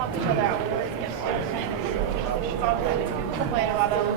help each other out when we're together. It's all good. People complain about it.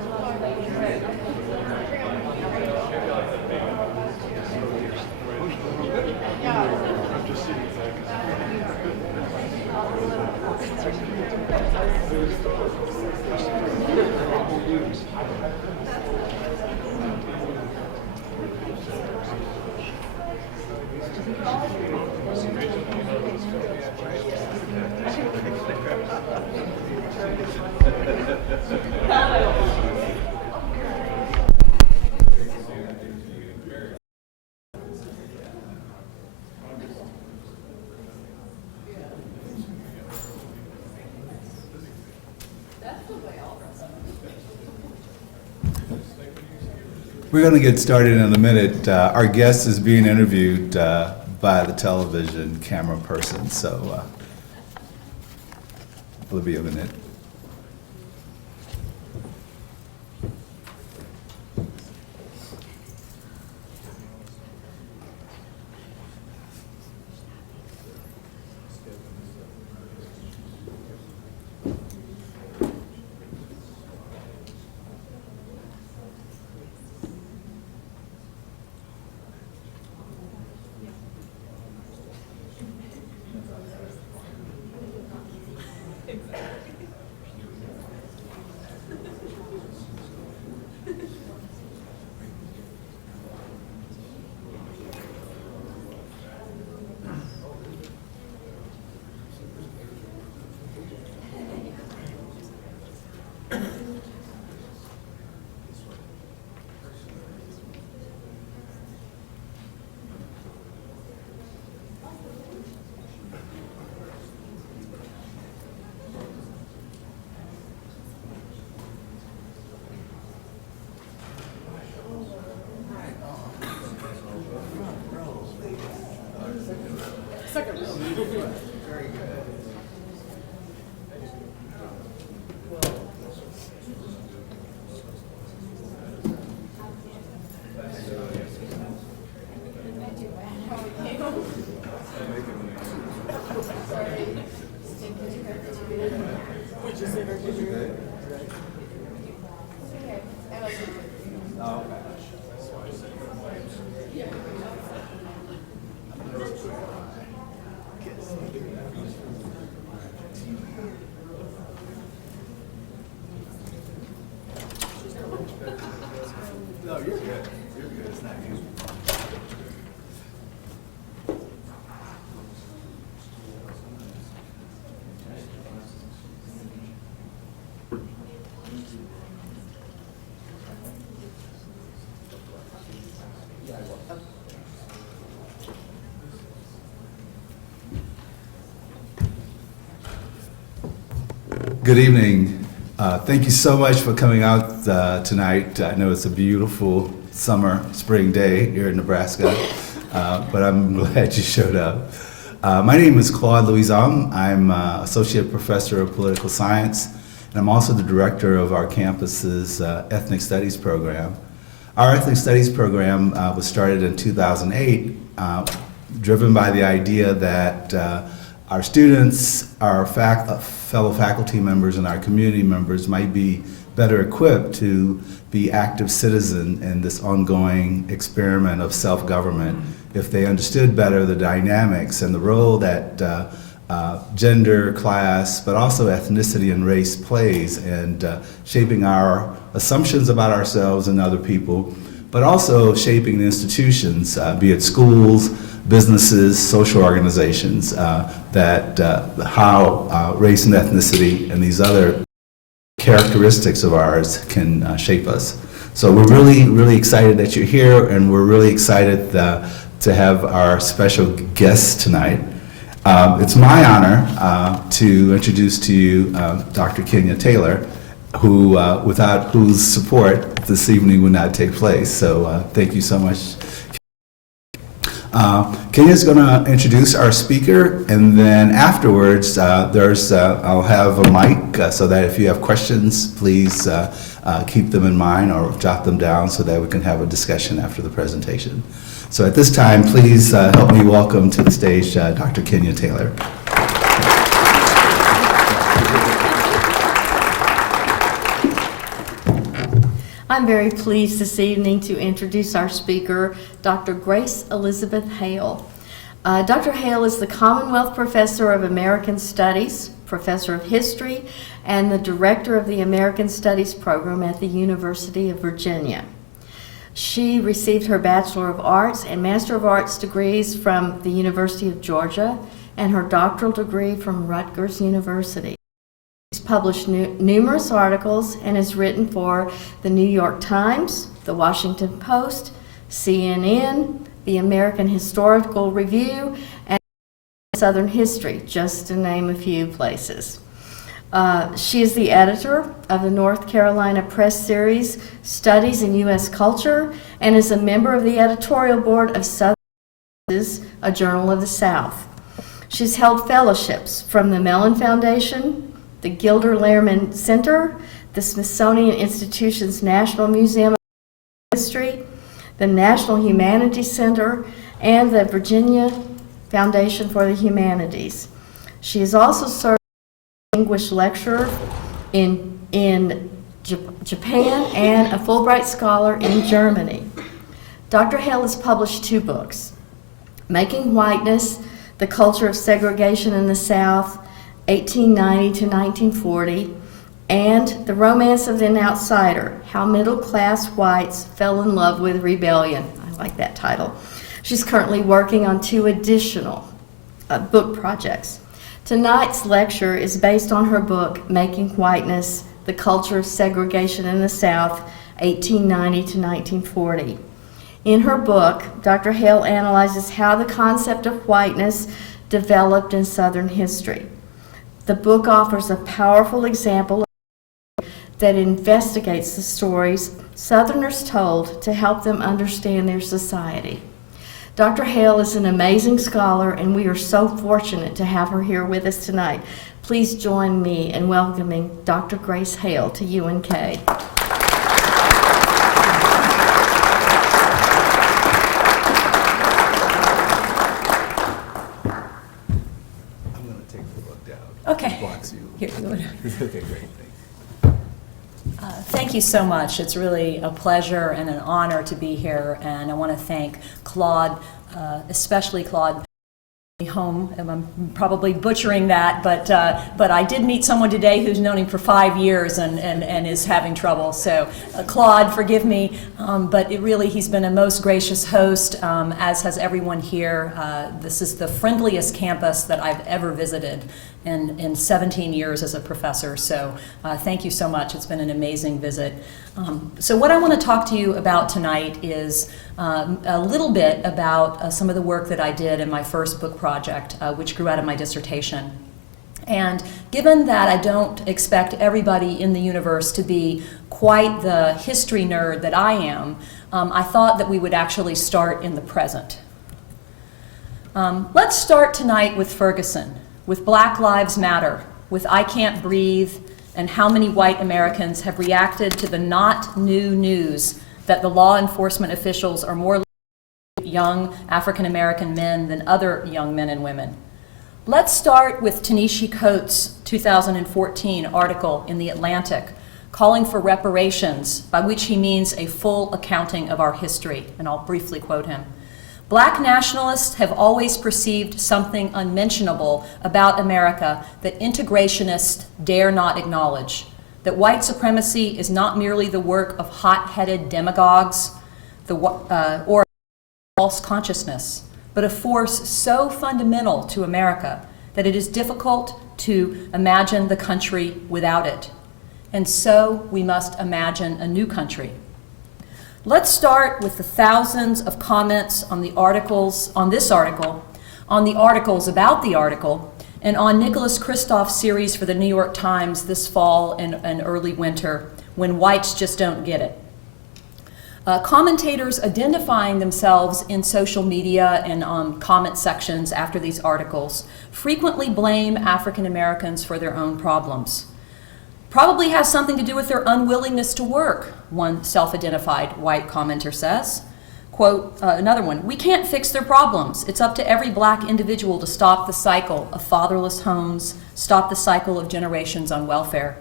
We're going to get started in a minute. Our guest is being interviewed by the television camera person, so it'll be a minute. Good evening. Thank you so much for coming out tonight. I know it's a beautiful summer, spring day here in Nebraska, but I'm glad you showed up. My name is Claude Louison. I'm Associate Professor of Political Science, and I'm also the director of our campus's Ethnic Studies program. Our Ethnic Studies program was started in 2008, driven by the idea that our students, our fellow faculty members, and our community members might be better equipped to be active citizens in this ongoing experiment of self-government if they understood better the dynamics and the role that gender, class, but also ethnicity and race plays in shaping our assumptions about ourselves and other people, but also shaping the institutions, be it schools, businesses, social organizations, that how race and ethnicity and these other characteristics of ours can shape us. So we're really, really excited that you're here, and we're really excited to have our special guest tonight. It's my honor to introduce to you Dr. Kenya Taylor, who, without whose support this evening would not take place. So thank you so much. Kenya's going to introduce our speaker, and then afterwards I'll have a mic so that if you have questions, please keep them in mind or jot them down so that we can have a discussion after the presentation. So at this time, please help me welcome to the stage Dr. Kenya Taylor. I'm very pleased this evening to introduce our speaker, Dr. Grace Elizabeth Hale. Dr. Hale is the Commonwealth Professor of American Studies, Professor of History, and the Director of the American Studies program at the University of Virginia. She received her Bachelor of Arts and Master of Arts degrees from the University of Georgia and her doctoral degree from Rutgers University. She's published numerous articles and has written for the New York Times, the Washington Post, CNN, the American Historical Review, and Southern History, just to name a few places. She is the editor of the North Carolina Press series, Studies in U.S. Culture, and is a member of the editorial board of Southern Voices, a journal of the South. She's held fellowships from the Mellon Foundation, the Gilder Lehrman Center, the Smithsonian Institution's National Museum of History, the National Humanities Center, and the Virginia Foundation for the Humanities. She has also served as an English lecturer in Japan and a Fulbright Scholar in Germany. Dr. Hale has published 2 books, Making Whiteness, The Culture of Segregation in the South, 1890 to 1940, and The Romance of an Outsider, How Middle-Class Whites Fell in Love with Rebellion. I like that title. She's currently working on 2 additional book projects. Tonight's lecture is based on her book, Making Whiteness, The Culture of Segregation in the South, 1890 to 1940. In her book, Dr. Hale analyzes how the concept of whiteness developed in Southern history. The book offers a powerful example that investigates the stories Southerners told to help them understand their society. Dr. Hale is an amazing scholar, and we are so fortunate to have her here with us tonight. Please join me in welcoming Dr. Grace Hale to UNK. Okay. Here, Okay, great. thank you so much. It's really a pleasure and an honor to be here, and I want to thank Claude, especially Claude home. I'm probably butchering that, but I did meet someone today who's known him for 5 years and is having trouble. So Claude, forgive me, but he's been a most gracious host, as has everyone here. This is the friendliest campus that I've ever visited in 17 years as a professor. So thank you so much. It's been an amazing visit. So what I want to talk to you about tonight is a little bit about some of the work that I did in my first book project, which grew out of my dissertation. And given that I don't expect everybody in the universe to be quite the history nerd that I am, I thought that we would actually start in the present. Let's start tonight with Ferguson, with Black Lives Matter, with I Can't Breathe, and how many white Americans have reacted to the not new news that the law enforcement officials are more young African American men than other young men and women. Let's start with Ta-Nehisi Coates' 2014 article in The Atlantic calling for reparations, by which he means a full accounting of our history, and I'll briefly quote him. Black nationalists have always perceived something unmentionable about America that integrationists dare not acknowledge, that white supremacy is not merely the work of hot-headed demagogues or false consciousness, but a force so fundamental to America that it is difficult to imagine the country without it. And so we must imagine a new country. Let's start with the thousands of comments on the articles, on this article, on the articles about the article, and on Nicholas Kristof's series for the New York Times this fall and early winter, When Whites Just Don't Get It. Commentators identifying themselves in social media and on comment sections after these articles frequently blame African Americans for their own problems. Probably has something to do with their unwillingness to work, one self-identified white commenter says. Quote, another one, we can't fix their problems. It's up to every black individual to stop the cycle of fatherless homes, stop the cycle of generations on welfare.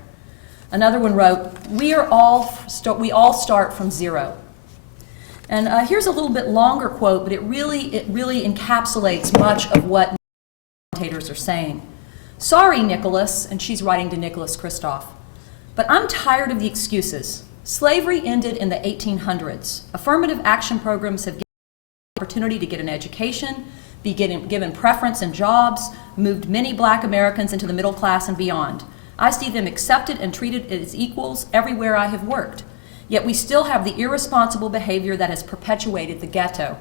Another one wrote, we all start from zero. And here's a little bit longer quote, but it really encapsulates much of what commentators are saying. Sorry, Nicholas, and she's writing to Nicholas Kristof, but I'm tired of the excuses. Slavery ended in the 1800s. Affirmative action programs have given the opportunity to get an education, be given preference in jobs, moved many black Americans into the middle class and beyond. I see them accepted and treated as equals everywhere I have worked. Yet we still have the irresponsible behavior that has perpetuated the ghetto.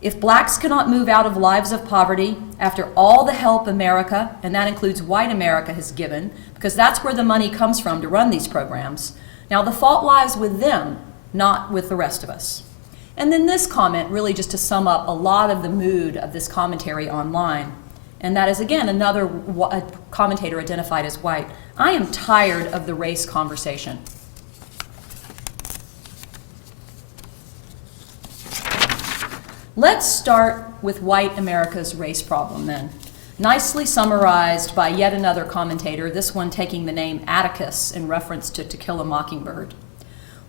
If blacks cannot move out of lives of poverty after all the help America, and that includes white America, has given, because that's where the money comes from to run these programs, now the fault lies with them, not with the rest of us. And then this comment, really just to sum up a lot of the mood of this commentary online, and that is again another commentator identified as white. I am tired of the race conversation. Let's start with white America's race problem then. Nicely summarized by yet another commentator, this one taking the name Atticus in reference to To Kill a Mockingbird.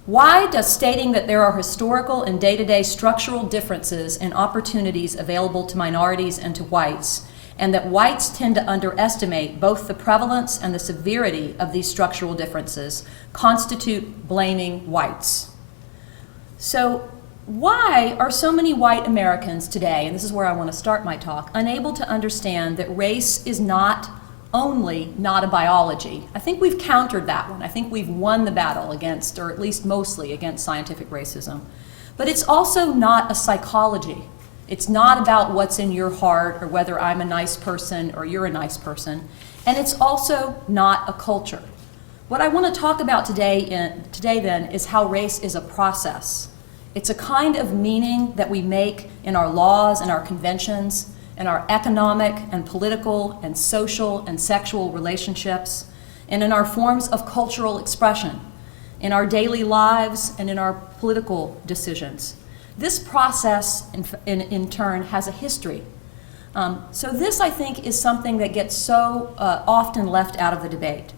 Why does stating that there are historical and day-to-day structural differences and opportunities available to minorities and to whites, and that whites tend to underestimate both the prevalence and the severity of these structural differences, constitute blaming whites? So, why are so many white Americans today, and this is where I want to start my talk, unable to understand that race is not only not a biology? I think we've countered that one. I think we've won the battle against, or at least mostly against, scientific racism. But it's also not a psychology. It's not about what's in your heart or whether I'm a nice person or you're a nice person. And it's also not a culture. What I want to talk about today then is how race is a process. It's a kind of meaning that we make in our laws and our conventions, in our economic and political and social and sexual relationships, and in our forms of cultural expression, in our daily lives and in our political decisions. This process, in turn, has a history. So this, I think, is something that gets so often left out of the debate.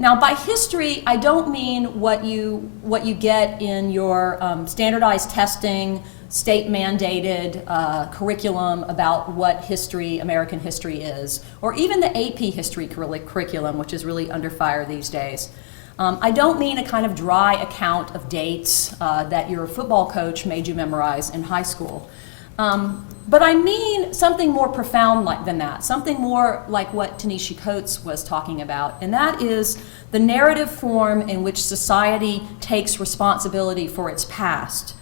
Now, by history, I don't mean what you get in your standardized testing, state-mandated curriculum about what history, American history is, or even the AP history curriculum, which is really under fire these days. I don't mean a kind of dry account of dates that your football coach made you memorize in high school. But I mean something more profound than that, something more like what Ta-Nehisi Coates was talking about, and that is the narrative form in which society takes responsibility for its past.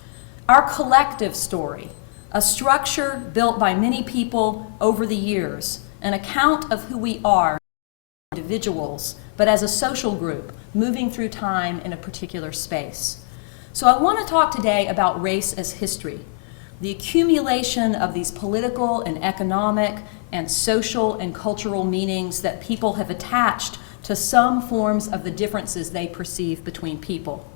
Our collective story, a structure built by many people over the years, an account of who we are, individuals, but as a social group, moving through time in a particular space. So I want to talk today about race as history. The accumulation of these political and economic and social and cultural meanings that people have attached to some forms of the differences they perceive between people.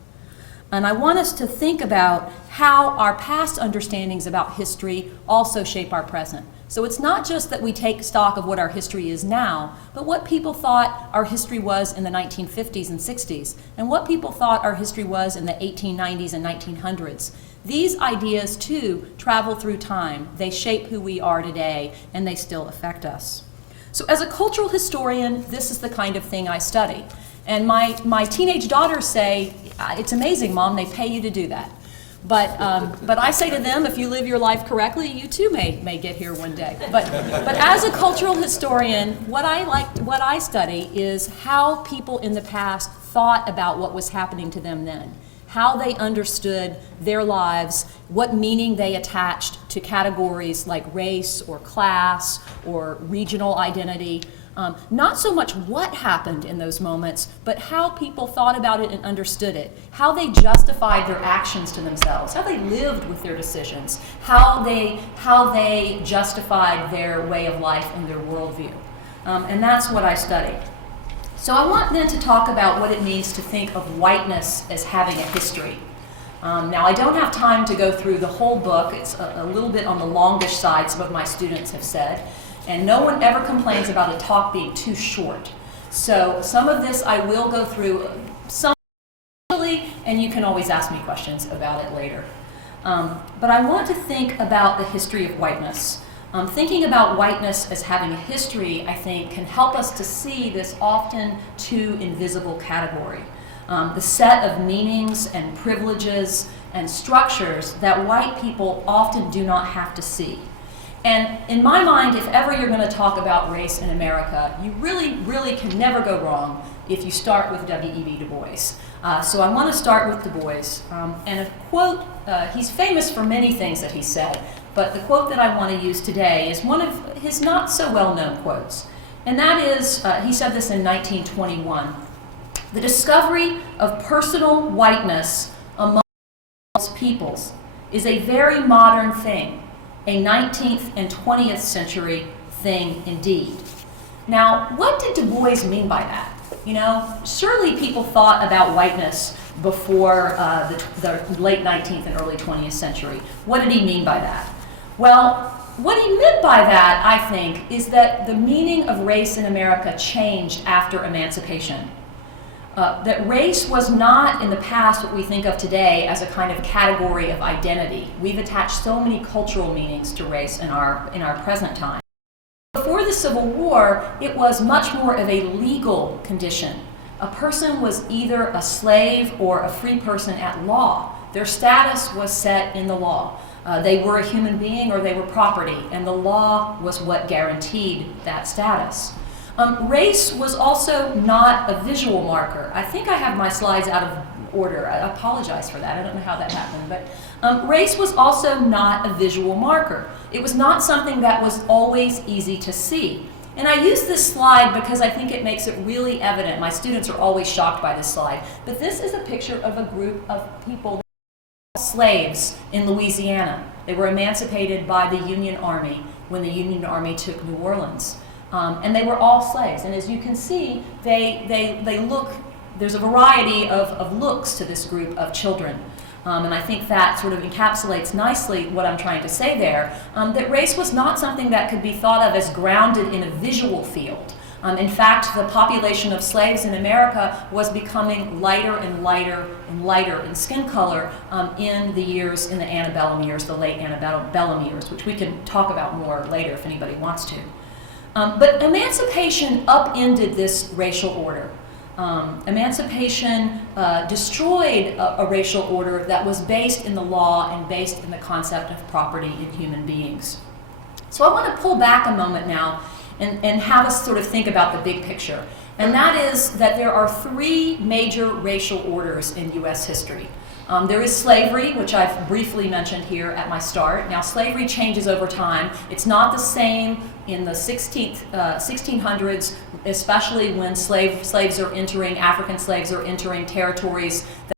And I want us to think about how our past understandings about history also shape our present. So it's not just that we take stock of what our history is now, but what people thought our history was in the 1950s and 60s, and what people thought our history was in the 1890s and 1900s. These ideas, too, travel through time. They shape who we are today, and they still affect us. So as a cultural historian, this is the kind of thing I study. And my teenage daughters say, it's amazing, Mom, they pay you to do that. But I say to them, if you live your life correctly, you too may get here one day. But as a cultural historian, what I study is how people in the past thought about what was happening to them then, how they understood their lives, what meaning they attached to categories like race or class or regional identity. Not so much what happened in those moments, but how people thought about it and understood it, how they justified their actions to themselves, how they lived with their decisions, how they justified their way of life and their worldview. And that's what I study. So I want then to talk about what it means to think of whiteness as having a history. Now, I don't have time to go through the whole book. It's a little bit on the longish side, some of my students have said. And no one ever complains about a talk being too short. So some of this I will go through some, and you can always ask me questions about it later. But I want to think about the history of whiteness. Thinking about whiteness as having a history, I think, can help us to see this often too invisible category. The set of meanings and privileges and structures that white people often do not have to see. And in my mind, if ever you're going to talk about race in America, you really, really can never go wrong if you start with W.E.B. Du Bois. So I want to start with Du Bois. And a quote, he's famous for many things that he said, but the quote that I want to use today is one of his not so well-known quotes. And that is, he said this in 1921, "The discovery of personal whiteness among peoples is a very modern thing, a 19th and 20th century thing indeed." Now, what did Du Bois mean by that? You know, surely people thought about whiteness before the late 19th and early 20th century. What did he mean by that? Well, what he meant by that, I think, is that the meaning of race in America changed after emancipation. That race was not in the past what we think of today as a kind of category of identity. We've attached so many cultural meanings to race in our present time. Before the Civil War, it was much more of a legal condition. A person was either a slave or a free person at law. Their status was set in the law. They were a human being or they were property, and the law was what guaranteed that status. Race was also not a visual marker. I think I have my slides out of order. I apologize for that. I don't know how that happened. But race was also not a visual marker. It was not something that was always easy to see. And I use this slide because I think it makes it really evident. My students are always shocked by this slide. But this is a picture of a group of people, slaves in Louisiana. They were emancipated by the Union Army when the Union Army took New Orleans. And they were all slaves. And as you can see, they look, there's a variety of looks to this group of children. And I think that sort of encapsulates nicely what I'm trying to say there, that race was not something that could be thought of as grounded in a visual field. In fact, the population of slaves in America was becoming lighter and lighter and lighter in skin color in the antebellum years, the late antebellum years, which we can talk about more later if anybody wants to. But emancipation upended this racial order. Emancipation destroyed a racial order that was based in the law and based in the concept of property in human beings. So I want to pull back a moment now and have us sort of think about the big picture. And that is that there are three major racial orders in U.S. history. There is slavery, which I've briefly mentioned here at my start. Now, slavery changes over time. It's not the same in the 1600s, especially when slaves are entering, African slaves are entering territories that are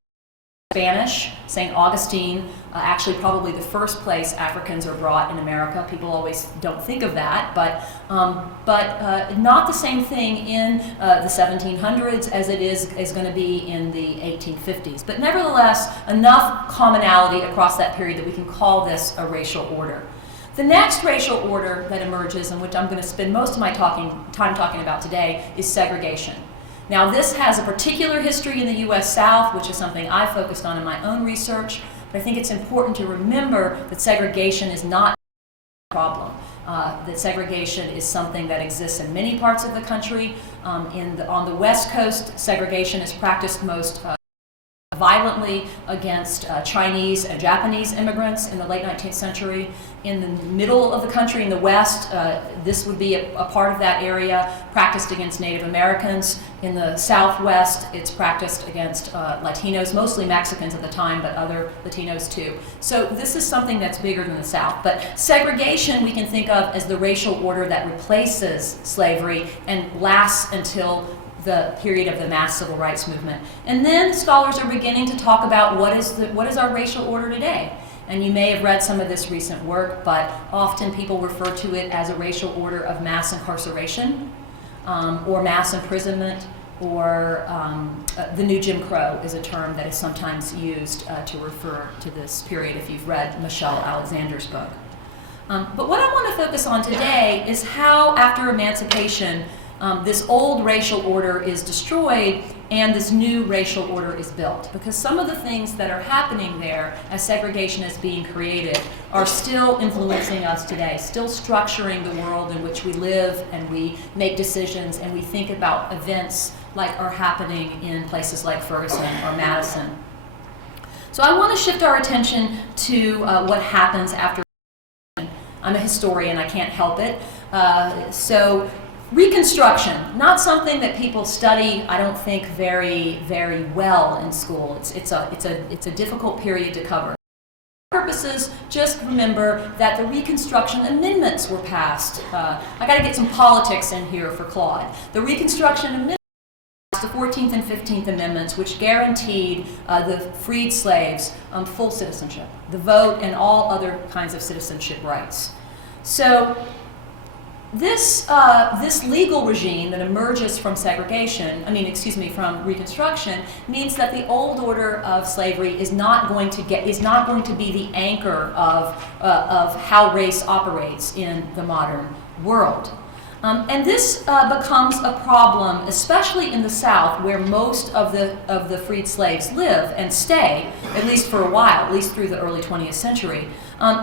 Spanish. St. Augustine, actually probably the first place Africans are brought in America. People always don't think of that, but not the same thing in the 1700s as it is going to be in the 1850s. But nevertheless, enough commonality across that period that we can call this a racial order. The next racial order that emerges, and which I'm going to spend most of my time talking about today, is segregation. Now, this has a particular history in the U.S. South, which is something I focused on in my own research, but I think it's important to remember that segregation is not a problem. That segregation is something that exists in many parts of the country. On the West Coast, segregation is practiced most violently against Chinese and Japanese immigrants in the late 19th century. In the middle of the country, in the West, this would be a part of that area, practiced against Native Americans. In the Southwest, it's practiced against Latinos, mostly Mexicans at the time, but other Latinos too. So this is something that's bigger than the South. But segregation we can think of as the racial order that replaces slavery and lasts until the period of the mass civil rights movement. And then scholars are beginning to talk about what is our racial order today. And you may have read some of this recent work, but often people refer to it as a racial order of mass incarceration, or mass imprisonment, or the new Jim Crow is a term that is sometimes used to refer to this period if you've read Michelle Alexander's book. But what I want to focus on today is how, after emancipation, this old racial order is destroyed and this new racial order is built. Because some of the things that are happening there as segregation is being created are still influencing us today, still structuring the world in which we live and we make decisions and we think about events like are happening in places like Ferguson or Madison. So I want to shift our attention to what happens after. I'm a historian, I can't help it. So Reconstruction, not something that people study, I don't think, very, very well in school. It's a difficult period to cover. For purposes, just remember that the Reconstruction Amendments were passed. I got to get some politics in here for Claude. The Reconstruction Amendments, the 14th and 15th Amendments, which guaranteed the freed slaves full citizenship, the vote, and all other kinds of citizenship rights. So this legal regime that emerges from segregation, from Reconstruction, means that the old order of slavery is not going to be the anchor of how race operates in the modern world. And this becomes a problem, especially in the South, where most of the freed slaves live and stay, at least for a while, at least through the early 20th century,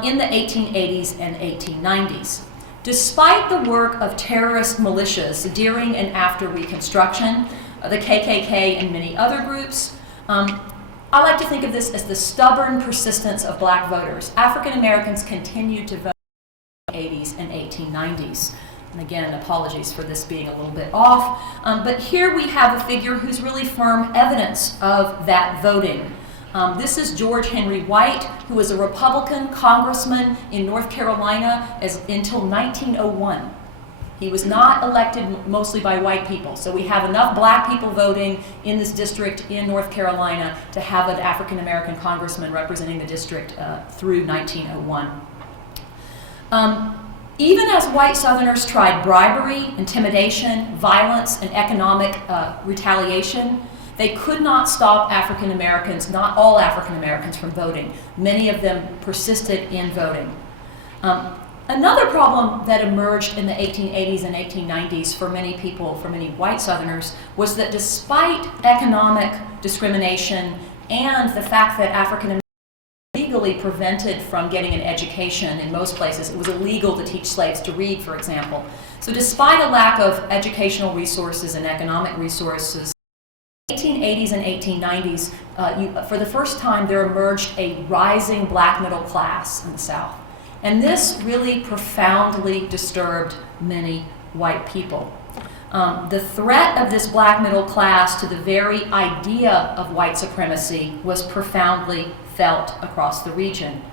in the 1880s and 1890s. Despite the work of terrorist militias during and after Reconstruction, the KKK and many other groups, I like to think of this as the stubborn persistence of black voters. African Americans continued to vote in the 80s and 1890s. And again, apologies for this being a little bit off, but here we have a figure who's really firm evidence of that voting. This is George Henry White, who was a Republican congressman in North Carolina until 1901. He was not elected mostly by white people, so we have enough black people voting in this district in North Carolina to have an African American congressman representing the district through 1901. Even as white Southerners tried bribery, intimidation, violence, and economic retaliation, they could not stop African Americans, not all African Americans, from voting. Many of them persisted in voting. Another problem that emerged in the 1880s and 1890s for many people, for many white Southerners, was that despite economic discrimination and the fact that African Americans were legally prevented from getting an education in most places, it was illegal to teach slaves to read, for example. So despite a lack of educational resources and economic resources, 1880s and 1890s, for the first time, there emerged a rising black middle class in the South. And this really profoundly disturbed many white people. The threat of this black middle class to the very idea of white supremacy was profoundly felt across the region.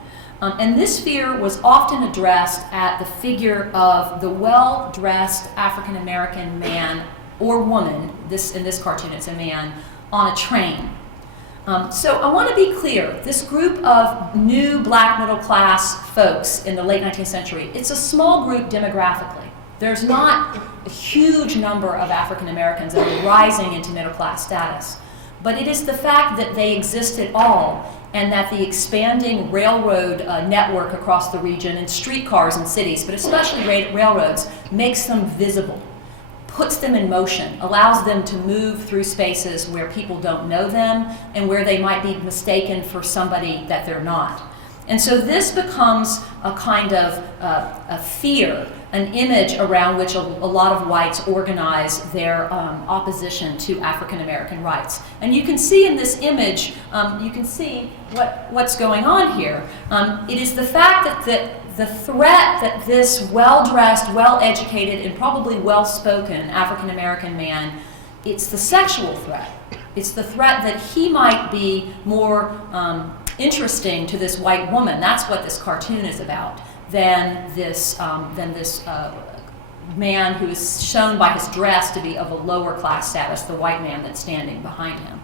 And this fear was often addressed at the figure of the well-dressed African American man or woman, in this cartoon it's a man, on a train. So I want to be clear, this group of new black middle class folks in the late 19th century, it's a small group demographically. There's not a huge number of African Americans that are rising into middle class status, but it is the fact that they exist at all and that the expanding railroad network across the region and streetcars in cities, but especially railroads, makes them visible, puts them in motion, allows them to move through spaces where people don't know them and where they might be mistaken for somebody that they're not. And so this becomes a kind of a fear, an image around which a lot of whites organize their opposition to African American rights. And you can see in this image, you can see what's going on here. It is the fact that the threat that this well-dressed, well-educated, and probably well-spoken African American man, it's the sexual threat. It's the threat that he might be more interesting to this white woman. That's what this cartoon is about, than this man who is shown by his dress to be of a lower class status, the white man that's standing behind him.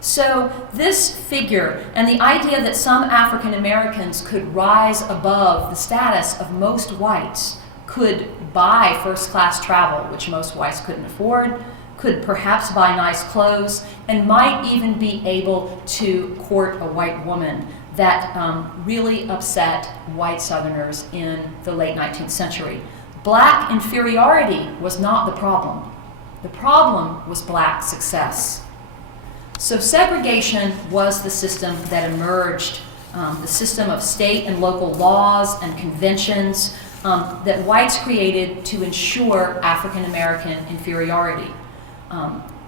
So this figure and the idea that some African Americans could rise above the status of most whites, could buy first class travel, which most whites couldn't afford, could perhaps buy nice clothes, and might even be able to court a white woman, that really upset white Southerners in the late 19th century. Black inferiority was not the problem. The problem was black success. So segregation was the system that emerged, the system of state and local laws and conventions that whites created to ensure African American inferiority.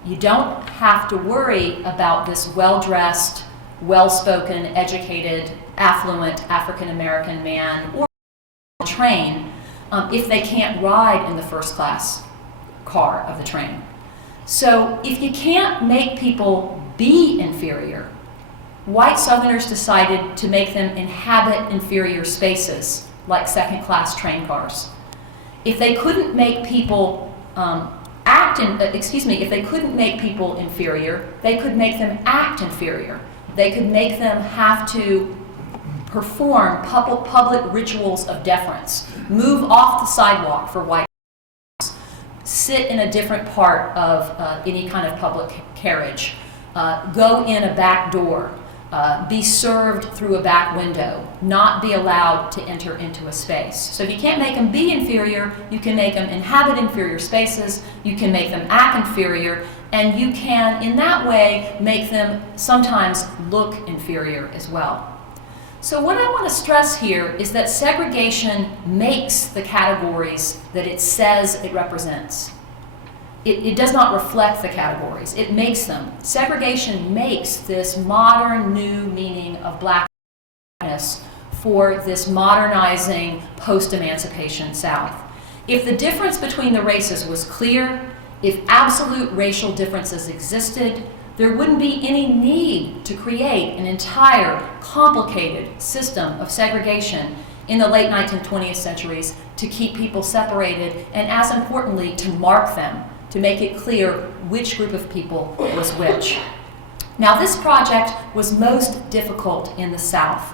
You don't have to worry about this well-dressed, well-spoken, educated, affluent African American man or train if they can't ride in the first class car of the train. So if you can't make people be inferior, white Southerners decided to make them inhabit inferior spaces like second-class train cars. If they couldn't make people if they couldn't make people inferior, they could make them act inferior. They could make them have to perform public rituals of deference, move off the sidewalk for white, sit in a different part of any kind of public carriage, go in a back door, be served through a back window, not be allowed to enter into a space. So if you can't make them be inferior, you can make them inhabit inferior spaces, you can make them act inferior, and you can, in that way, make them sometimes look inferior as well. So what I want to stress here is that segregation makes the categories that it says it represents. It does not reflect the categories, it makes them. Segregation makes this modern new meaning of blackness for this modernizing post-emancipation South. If the difference between the races was clear, if absolute racial differences existed, there wouldn't be any need to create an entire complicated system of segregation in the late 19th, 20th centuries to keep people separated and, as importantly, to mark them, to make it clear which group of people was which. Now, this project was most difficult in the South.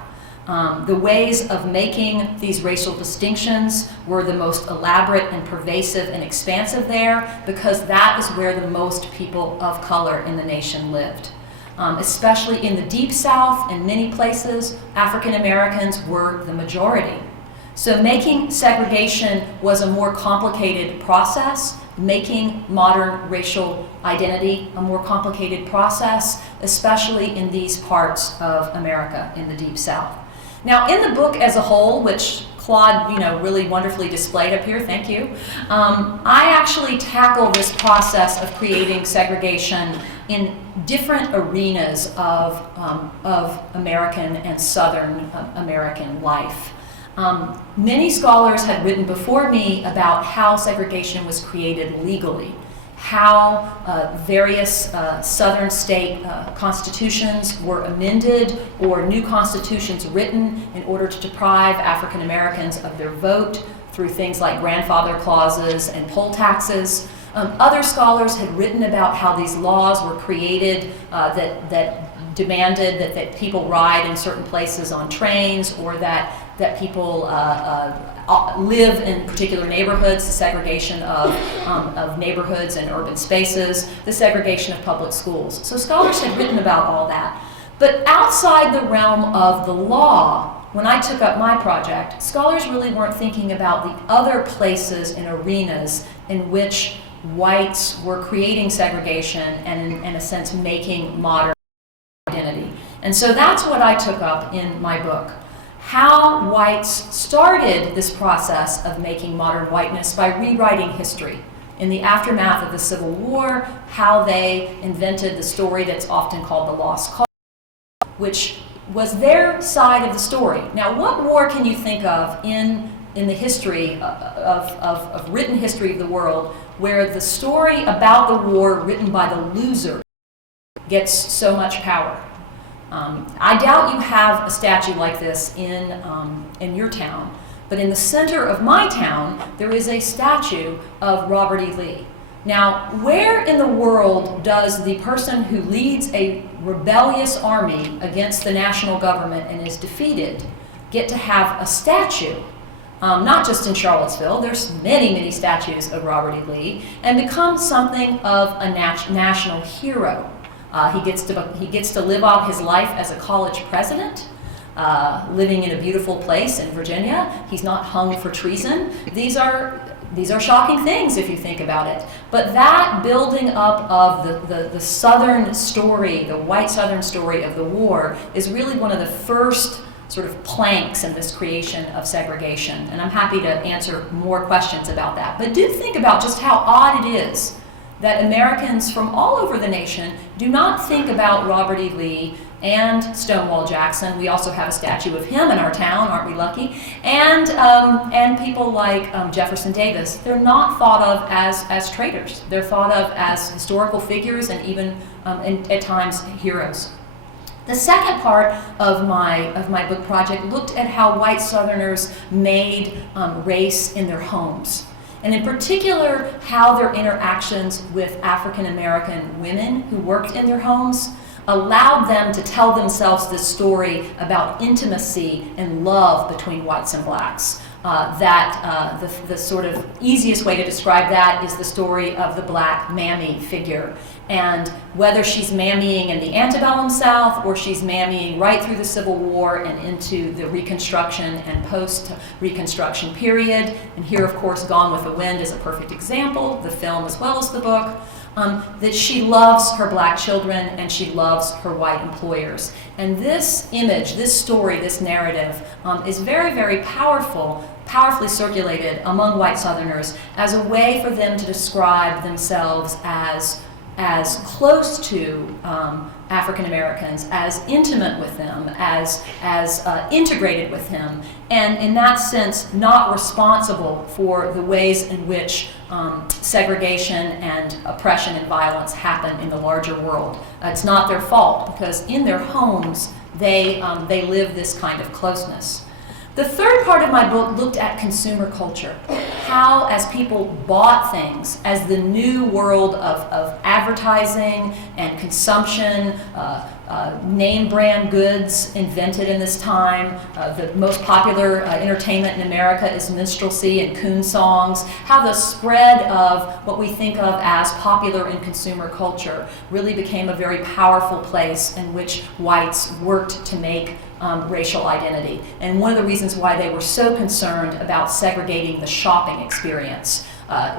The ways of making these racial distinctions were the most elaborate and pervasive and expansive there because that is where the most people of color in the nation lived. Especially in the Deep South, in many places, African Americans were the majority. So making segregation was a more complicated process, making modern racial identity a more complicated process, especially in these parts of America in the Deep South. Now, in the book as a whole, which Claude, really wonderfully displayed up here, thank you, I actually tackle this process of creating segregation in different arenas of American and Southern American life. Many scholars had written before me about how segregation was created legally, how various Southern state constitutions were amended or new constitutions written in order to deprive African Americans of their vote through things like grandfather clauses and poll taxes. Other scholars had written about how these laws were created that demanded that people ride in certain places on trains or that people live in particular neighborhoods, the segregation of neighborhoods and urban spaces, the segregation of public schools. So scholars had written about all that. But outside the realm of the law, when I took up my project, scholars really weren't thinking about the other places and arenas in which whites were creating segregation and, in a sense, making modern identity. And so that's what I took up in my book. How whites started this process of making modern whiteness by rewriting history. In the aftermath of the Civil War, how they invented the story that's often called the lost cause, which was their side of the story. Now, what more can you think of in the history of written history of the world where the story about the war written by the loser gets so much power? I doubt you have a statue like this in your town, but in the center of my town, there is a statue of Robert E. Lee. Now, where in the world does the person who leads a rebellious army against the national government and is defeated get to have a statue? Not just in Charlottesville, there's many, many statues of Robert E. Lee, and become something of a national hero. He gets to live out his life as a college president, living in a beautiful place in Virginia. He's not hung for treason. These are These are shocking things if you think about it. But that building up of the Southern story, the white Southern story of the war, is really one of the first sort of planks in this creation of segregation. And I'm happy to answer more questions about that. But do think about just how odd it is that Americans from all over the nation do not think about Robert E. Lee and Stonewall Jackson. We also have a statue of him in our town, aren't we lucky? And people like Jefferson Davis. They're not thought of as traitors. They're thought of as historical figures and even at times heroes. The second part of my book project looked at how white Southerners made race in their homes. And in particular, how their interactions with African American women who worked in their homes allowed them to tell themselves this story about intimacy and love between whites and blacks. The sort of easiest way to describe that is the story of the black mammy figure. And whether she's mammying in the antebellum South or she's mammying right through the Civil War and into the Reconstruction and post-Reconstruction period, and here, of course, Gone with the Wind is a perfect example, the film as well as the book, that she loves her black children and she loves her white employers. And this image, this story, this narrative is very, very powerfully circulated among white Southerners as a way for them to describe themselves as close to African Americans, as intimate with them, as integrated with them, and in that sense not responsible for the ways in which segregation and oppression and violence happen in the larger world. It's not their fault because in their homes they live this kind of closeness. The third part of my book looked at consumer culture, how as people bought things, as the new world of advertising and consumption, name brand goods invented in this time. The most popular entertainment in America is minstrelsy and coon songs. How the spread of what we think of as popular in consumer culture really became a very powerful place in which whites worked to make racial identity. And one of the reasons why they were so concerned about segregating the shopping experience.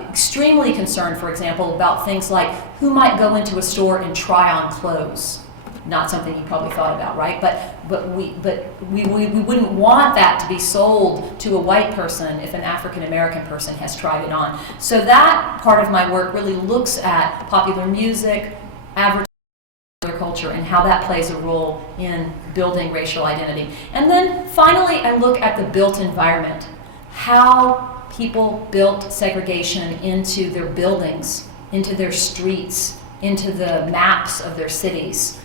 Extremely concerned, for example, about things like who might go into a store and try on clothes. Not something you probably thought about, right? But we wouldn't want that to be sold to a white person if an African American person has tried it on. So that part of my work really looks at popular music, advertising, culture, and how that plays a role in building racial identity. And then finally, I look at the built environment, how people built segregation into their buildings, into their streets, into the maps of their cities.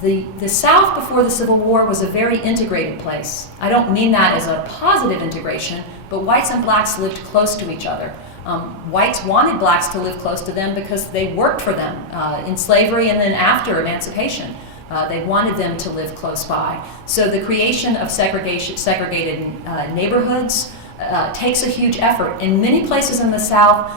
The South before the Civil War was a very integrated place. I don't mean that as a positive integration, but whites and blacks lived close to each other. Whites wanted blacks to live close to them because they worked for them in slavery and then after emancipation. They wanted them to live close by. So the creation of segregated neighborhoods takes a huge effort. In many places in the South,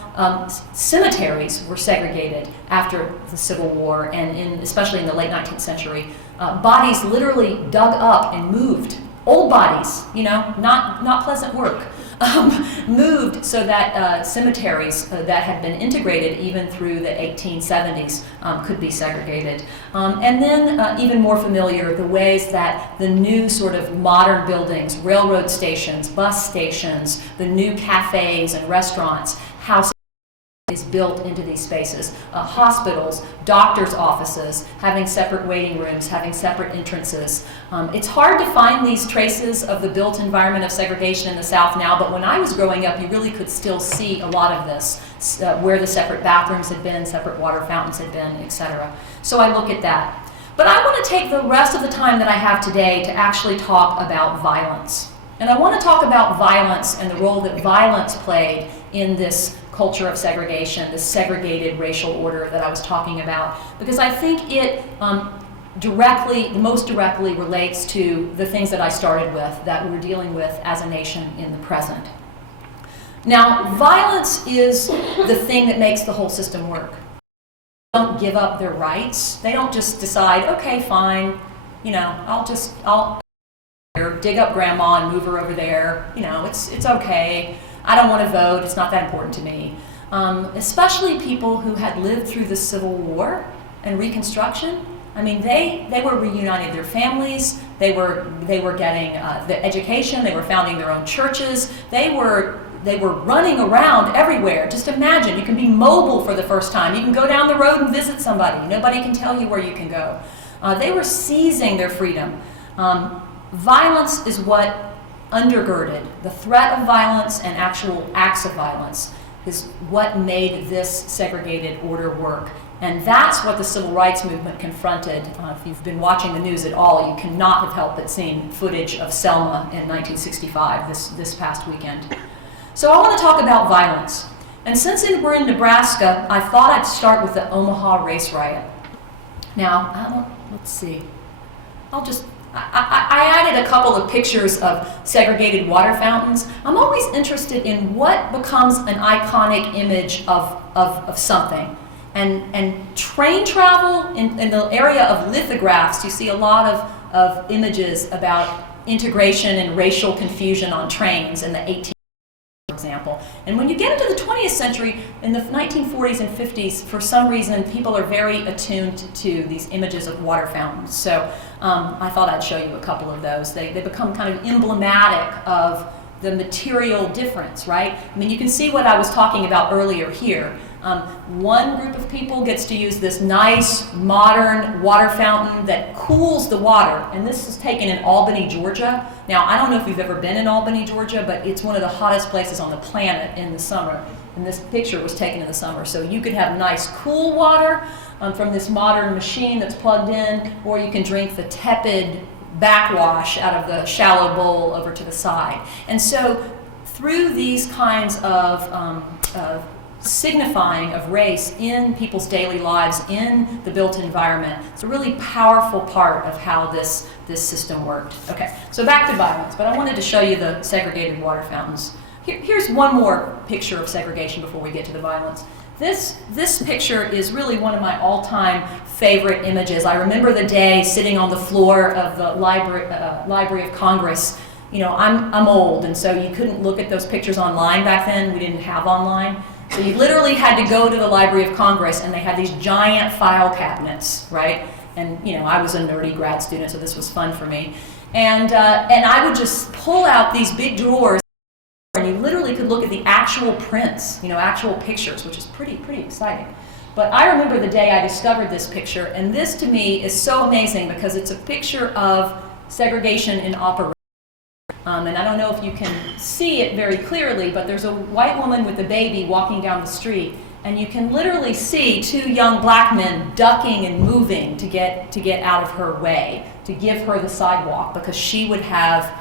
cemeteries were segregated after the Civil War, and especially in the late 19th century. Bodies literally dug up and moved. Old bodies, not pleasant work. Moved so that cemeteries that had been integrated even through the 1870s could be segregated. And then even more familiar, the ways that the new sort of modern buildings, railroad stations, bus stations, the new cafes and restaurants, how is built into these spaces. Hospitals, doctors' offices, having separate waiting rooms, having separate entrances. It's hard to find these traces of the built environment of segregation in the South now, but when I was growing up, you really could still see a lot of this, where the separate bathrooms had been, separate water fountains had been, etc. So I look at that. But I want to take the rest of the time that I have today to actually talk about violence. And I want to talk about violence and the role that violence played in this culture of segregation, this segregated racial order that I was talking about, because I think it most directly relates to the things that I started with, that we're dealing with as a nation in the present. Now, violence is the thing that makes the whole system work. They don't give up their rights. They don't just decide, okay, fine, I'll dig up grandma and move her over there. It's okay. I don't want to vote, it's not that important to me. Especially people who had lived through the Civil War and Reconstruction. I mean, they were reuniting their families, they were getting the education, they were founding their own churches, they were running around everywhere. Just imagine, you can be mobile for the first time. You can go down the road and visit somebody. Nobody can tell you where you can go. They were seizing their freedom. Violence is what undergirded, the threat of violence and actual acts of violence is what made this segregated order work. And that's what the civil rights movement confronted. If you've been watching the news at all, you cannot have helped but seen footage of Selma in 1965, this past weekend. So I want to talk about violence. And since we're in Nebraska, I thought I'd start with the Omaha race riot. Now, let's see. I added a couple of pictures of segregated water fountains. I'm always interested in what becomes an iconic image of something. And train travel in the area of lithographs, you see a lot of images about integration and racial confusion on trains in the 18th example. And when you get into the 20th century, in the 1940s and 50s, for some reason, people are very attuned to these images of water fountains. So I thought I'd show you a couple of those. They become kind of emblematic of the material difference, right? I mean, you can see what I was talking about earlier here. One group of people gets to use this nice, modern water fountain that cools the water, and this is taken in Albany, Georgia. Now, I don't know if you've ever been in Albany, Georgia, but it's one of the hottest places on the planet in the summer, and this picture was taken in the summer. So you could have nice, cool water from this modern machine that's plugged in, or you can drink the tepid backwash out of the shallow bowl over to the side. And so through these kinds of signifying of race in people's daily lives, in the built environment, it's a really powerful part of how this system worked. Okay, so back to violence, but I wanted to show you the segregated water fountains. Here's one more picture of segregation before we get to the violence. This picture is really one of my all-time favorite images. I remember the day sitting on the floor of the Library of Congress. You know, I'm old, and so you couldn't look at those pictures online back then. We didn't have online. So you literally had to go to the Library of Congress, and they had these giant file cabinets, right? And you know, I was a nerdy grad student, so this was fun for me. And I would just pull out these big drawers, and you literally could look at the actual prints, you know, actual pictures, which is pretty exciting. But I remember the day I discovered this picture, and this to me is so amazing because it's a picture of segregation in operation. And I don't know if you can see it very clearly, but there's a white woman with a baby walking down the street, and you can literally see two young black men ducking and moving to get out of her way, to give her the sidewalk, because she would have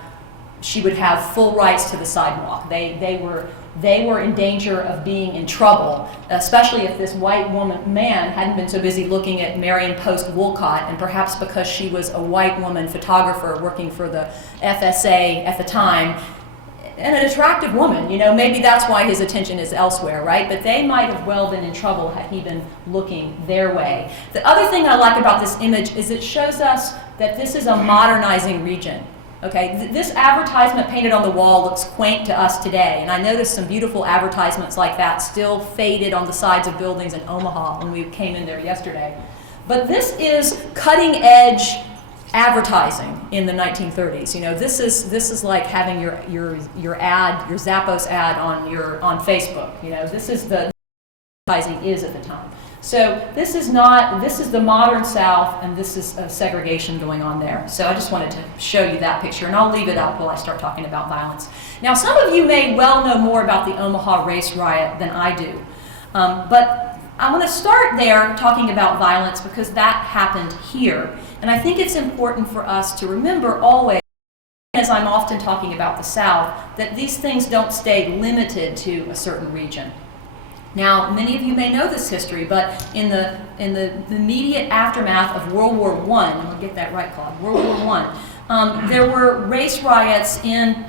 full rights to the sidewalk. They were in danger of being in trouble, especially if this white man hadn't been so busy looking at Marion Post Wolcott, and perhaps because she was a white woman photographer working for the FSA at the time, and an attractive woman. You know, maybe that's why his attention is elsewhere, right? But they might have well been in trouble had he been looking their way. The other thing I like about this image is it shows us that this is a modernizing region. Okay, this advertisement painted on the wall looks quaint to us today, and I noticed some beautiful advertisements like that still faded on the sides of buildings in Omaha when we came in there yesterday. But this is cutting edge advertising in the 1930s. You know, this is like having your ad, your Zappos ad on Facebook. You know, this is the advertising is at the time. So this is the modern South, and this is segregation going on there. So I just wanted to show you that picture, and I'll leave it up while I start talking about violence. Now, some of you may well know more about the Omaha race riot than I do, but I want to start there talking about violence because that happened here. And I think it's important for us to remember always, as I'm often talking about the South, that these things don't stay limited to a certain region. Now, many of you may know this history, but in the immediate aftermath of World War I, I'm going to get that right, Claude, World War I, there were race riots in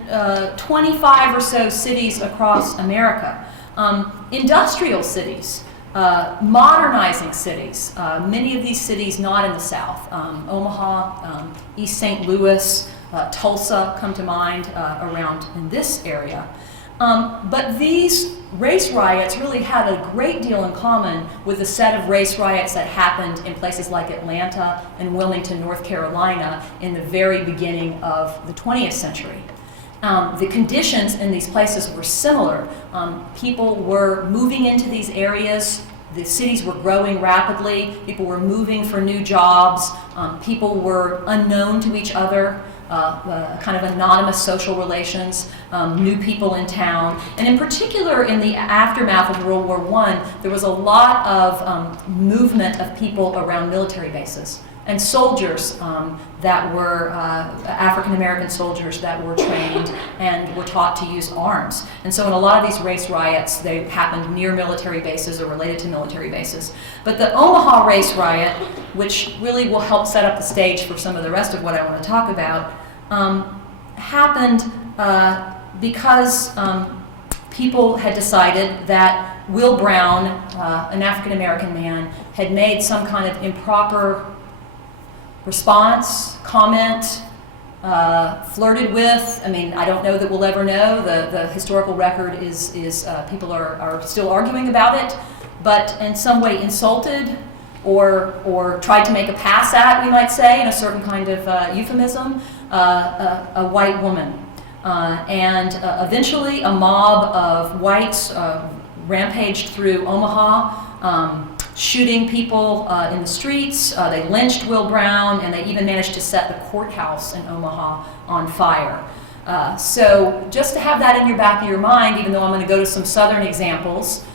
25 or so cities across America. Industrial cities, modernizing cities, many of these cities not in the South, Omaha, East St. Louis, Tulsa come to mind around in this area. But these race riots really had a great deal in common with a set of race riots that happened in places like Atlanta and Wilmington, North Carolina in the very beginning of the 20th century. The conditions in these places were similar. People were moving into these areas. The cities were growing rapidly. People were moving for new jobs. People were unknown to each other. Kind of anonymous social relations, new people in town. And in particular, in the aftermath of World War I, there was a lot of movement of people around military bases and soldiers that were African-American soldiers that were trained and were taught to use arms. And so in a lot of these race riots, they happened near military bases or related to military bases. But the Omaha race riot, which really will help set up the stage for some of the rest of what I want to talk about, happened because people had decided that Will Brown, an African-American man, had made some kind of improper response, comment, flirted with. I mean, I don't know that we'll ever know. The historical record is people are still arguing about it, but in some way insulted or tried to make a pass at, we might say, in a certain kind of euphemism, a white woman. And eventually a mob of whites rampaged through Omaha, shooting people in the streets. They lynched Will Brown, and they even managed to set the courthouse in Omaha on fire. So just to have that in your back of your mind, even though I'm going to go to some southern examples,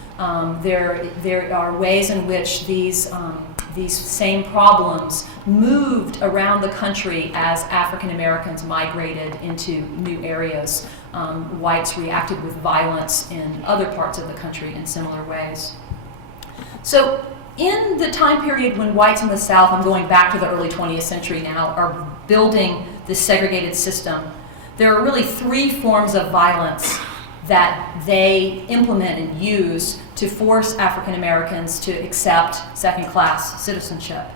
there are ways in which these same problems moved around the country as African Americans migrated into new areas. Whites reacted with violence in other parts of the country in similar ways. So in the time period when whites in the South, I'm going back to the early 20th century now, are building this segregated system, there are really three forms of violence that they implement and use to force African Americans to accept second-class citizenship.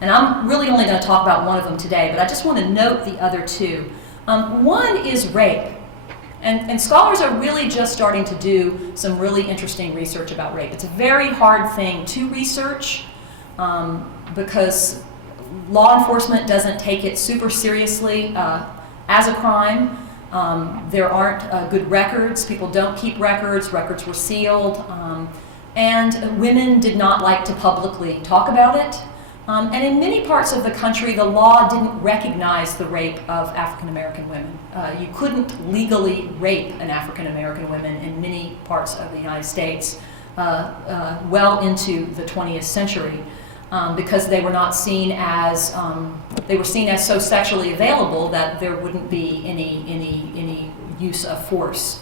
And I'm really only going to talk about one of them today, but I just want to note the other two. One is rape. And scholars are really just starting to do some really interesting research about rape. It's a very hard thing to research because law enforcement doesn't take it super seriously as a crime. There aren't good records. People don't keep records. Records were sealed. And women did not like to publicly talk about it. And in many parts of the country, the law didn't recognize the rape of African American women. You couldn't legally rape an African American woman in many parts of the United States well into the 20th century because they were not seen as so sexually available that there wouldn't be any use of force.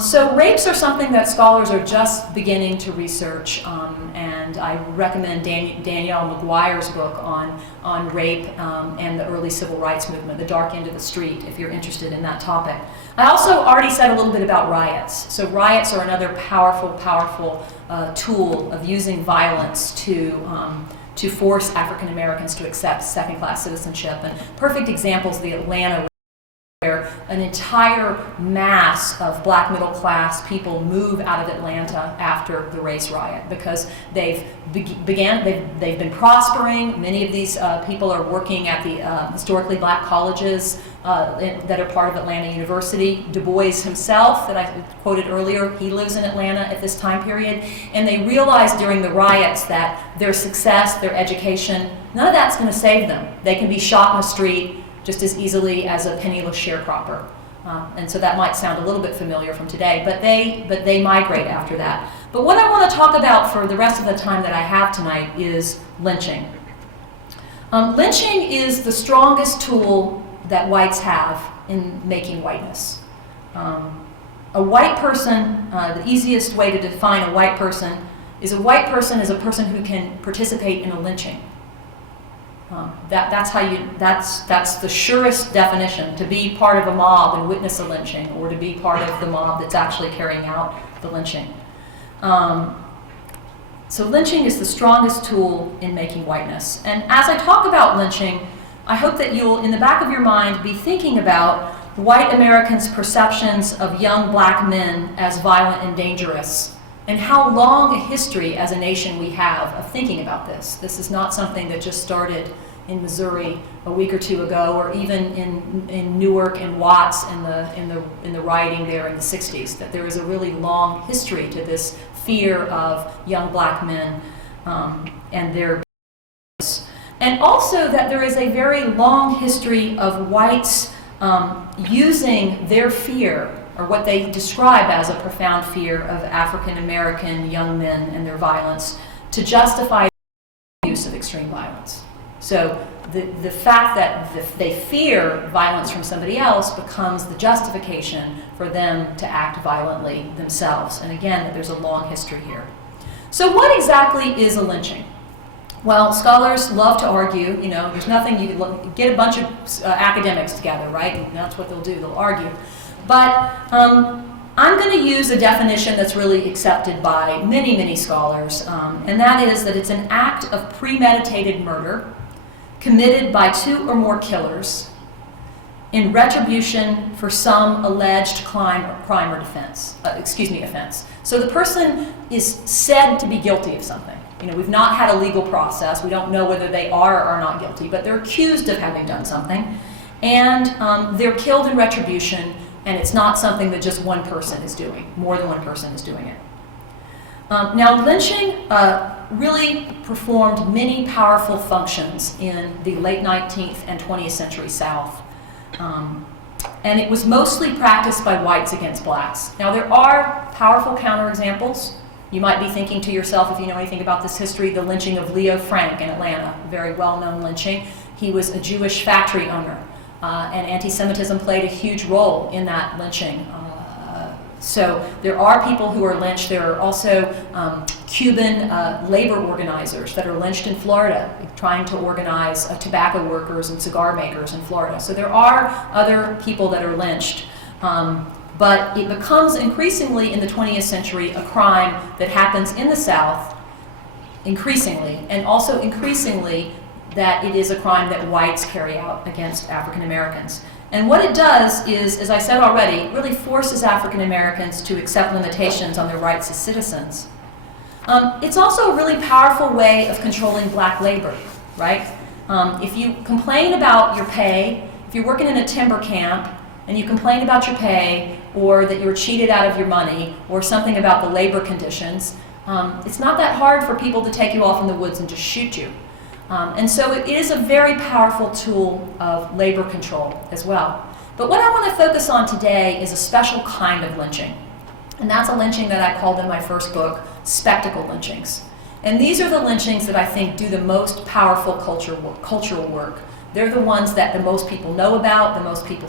So rapes are something that scholars are just beginning to research, and I recommend Danielle McGuire's book on rape and the early civil rights movement, The Dark End of the Street, if you're interested in that topic. I also already said a little bit about riots. So riots are another powerful tool of using violence to force African Americans to accept second-class citizenship. And perfect examples, the Atlanta, where an entire mass of black middle-class people move out of Atlanta after the race riot because they've been prospering. Many of these people are working at the historically black colleges that are part of Atlanta University. Du Bois himself, that I quoted earlier, he lives in Atlanta at this time period, and they realized during the riots that their success, their education, none of that's going to save them. They can be shot in the street just as easily as a penniless sharecropper. And so that might sound a little bit familiar from today, but they migrate after that. But what I want to talk about for the rest of the time that I have tonight is lynching. Lynching is the strongest tool that whites have in making whiteness. A white person, the easiest way to define a white person is a person who can participate in a lynching. That's the surest definition, to be part of a mob and witness a lynching, or to be part of the mob that's actually carrying out the lynching. So lynching is the strongest tool in making whiteness. And as I talk about lynching, I hope that you'll, in the back of your mind, be thinking about white Americans' perceptions of young black men as violent and dangerous, and how long a history as a nation we have of thinking about this. This is not something that just started in Missouri a week or two ago, or even in Newark and Watts in the rioting there in the 60s, that there is a really long history to this fear of young black men and their, and also that there is a very long history of whites using their fear, or what they describe as a profound fear of African American young men and their violence, to justify the use of extreme violence. So the fact that they fear violence from somebody else becomes the justification for them to act violently themselves. And again, there's a long history here. So what exactly is a lynching? Well, scholars love to argue, you know, there's nothing, you can get a bunch of academics together, right? And that's what they'll do, they'll argue. But I'm going to use a definition that's really accepted by many, many scholars, and that is that it's an act of premeditated murder committed by two or more killers in retribution for some alleged crime or offense. So the person is said to be guilty of something. You know, we've not had a legal process. We don't know whether they are or are not guilty, but they're accused of having done something. And they're killed in retribution, and it's not something that just one person is doing. More than one person is doing it. Now, lynching really performed many powerful functions in the late 19th and 20th century South. And it was mostly practiced by whites against blacks. Now, there are powerful counterexamples. You might be thinking to yourself, if you know anything about this history, the lynching of Leo Frank in Atlanta, a very well-known lynching. He was a Jewish factory owner, and anti-Semitism played a huge role in that lynching. So there are people who are lynched. There are also Cuban labor organizers that are lynched in Florida, trying to organize tobacco workers and cigar makers in Florida. So there are other people that are lynched. But it becomes increasingly in the 20th century a crime that happens in the South, increasingly, and also increasingly that it is a crime that whites carry out against African Americans. And what it does is, as I said already, it really forces African Americans to accept limitations on their rights as citizens. It's also a really powerful way of controlling black labor, right? If you complain about your pay, if you're working in a timber camp and you complain about your pay, or that you're cheated out of your money, or something about the labor conditions, it's not that hard for people to take you off in the woods and just shoot you. And so it is a very powerful tool of labor control as well. But what I want to focus on today is a special kind of lynching. And that's a lynching that I called in my first book, spectacle lynchings. And these are the lynchings that I think do the most powerful cultural work. They're the ones that the most people know about, the most people,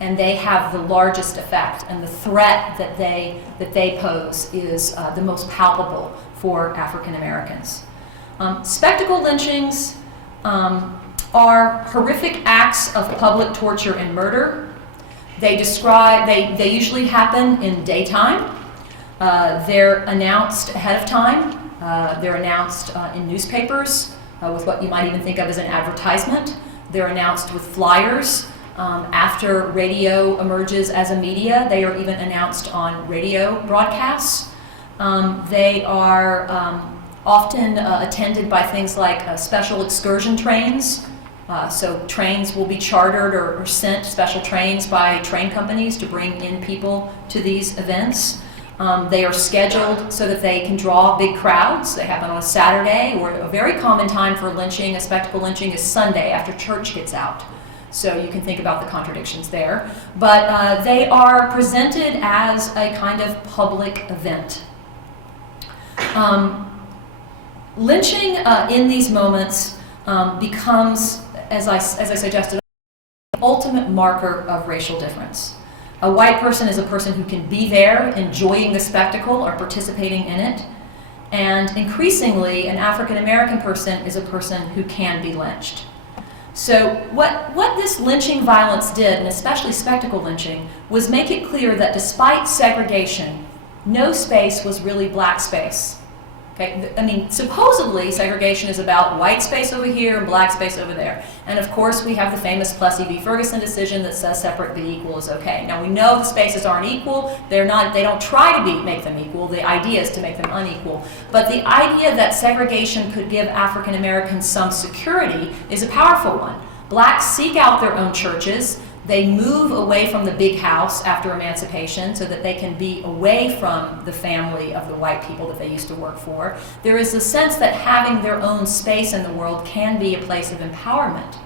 and they have the largest effect. And the threat that they pose is the most palpable for African Americans. Spectacle lynchings are horrific acts of public torture and murder. They usually happen in daytime. They're announced ahead of time. They're announced in newspapers with what you might even think of as an advertisement. They're announced with flyers. After radio emerges as a media, they are even announced on radio broadcasts. They are often attended by things like special excursion trains. So trains will be chartered or sent, special trains by train companies to bring in people to these events. They are scheduled so that they can draw big crowds. They happen on a Saturday, or a very common time for lynching, a spectacle lynching, is Sunday after church gets out. So you can think about the contradictions there. But they are presented as a kind of public event. Lynching in these moments becomes, as I suggested, the ultimate marker of racial difference. A white person is a person who can be there, enjoying the spectacle or participating in it. And increasingly, an African American person is a person who can be lynched. So what this lynching violence did, and especially spectacle lynching, was make it clear that despite segregation, no space was really black space. Okay, I mean, supposedly segregation is about white space over here and black space over there. And of course, we have the famous Plessy v. Ferguson decision that says separate but equal is okay. Now we know the spaces aren't equal. They don't try to make them equal. The idea is to make them unequal. But the idea that segregation could give African Americans some security is a powerful one. Blacks seek out their own churches. They move away from the big house after emancipation so that they can be away from the family of the white people that they used to work for. There is a sense that having their own space in the world can be a place of empowerment.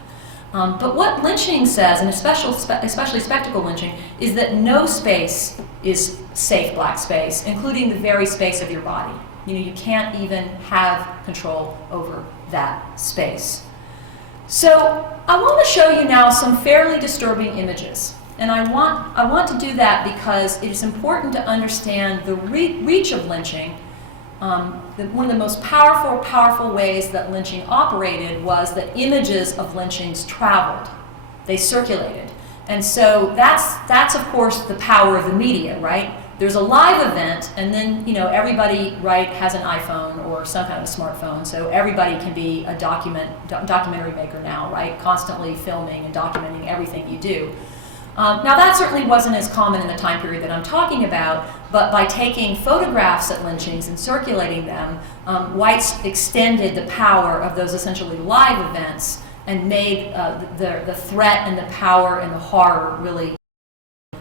But what lynching says, and especially spectacle lynching, is that no space is safe black space, including the very space of your body. You can't even have control over that space. So I want to show you now some fairly disturbing images. And I want to do that because it is important to understand the reach of lynching. One of the most powerful ways that lynching operated was that images of lynchings traveled. They circulated. And so that's of course the power of the media, right? There's a live event, and then everybody, right, has an iPhone or some kind of a smartphone, so everybody can be a documentary maker now, right? Constantly filming and documenting everything you do. Now that certainly wasn't as common in the time period that I'm talking about, but by taking photographs at lynchings and circulating them, whites extended the power of those essentially live events and made the threat and the power and the horror really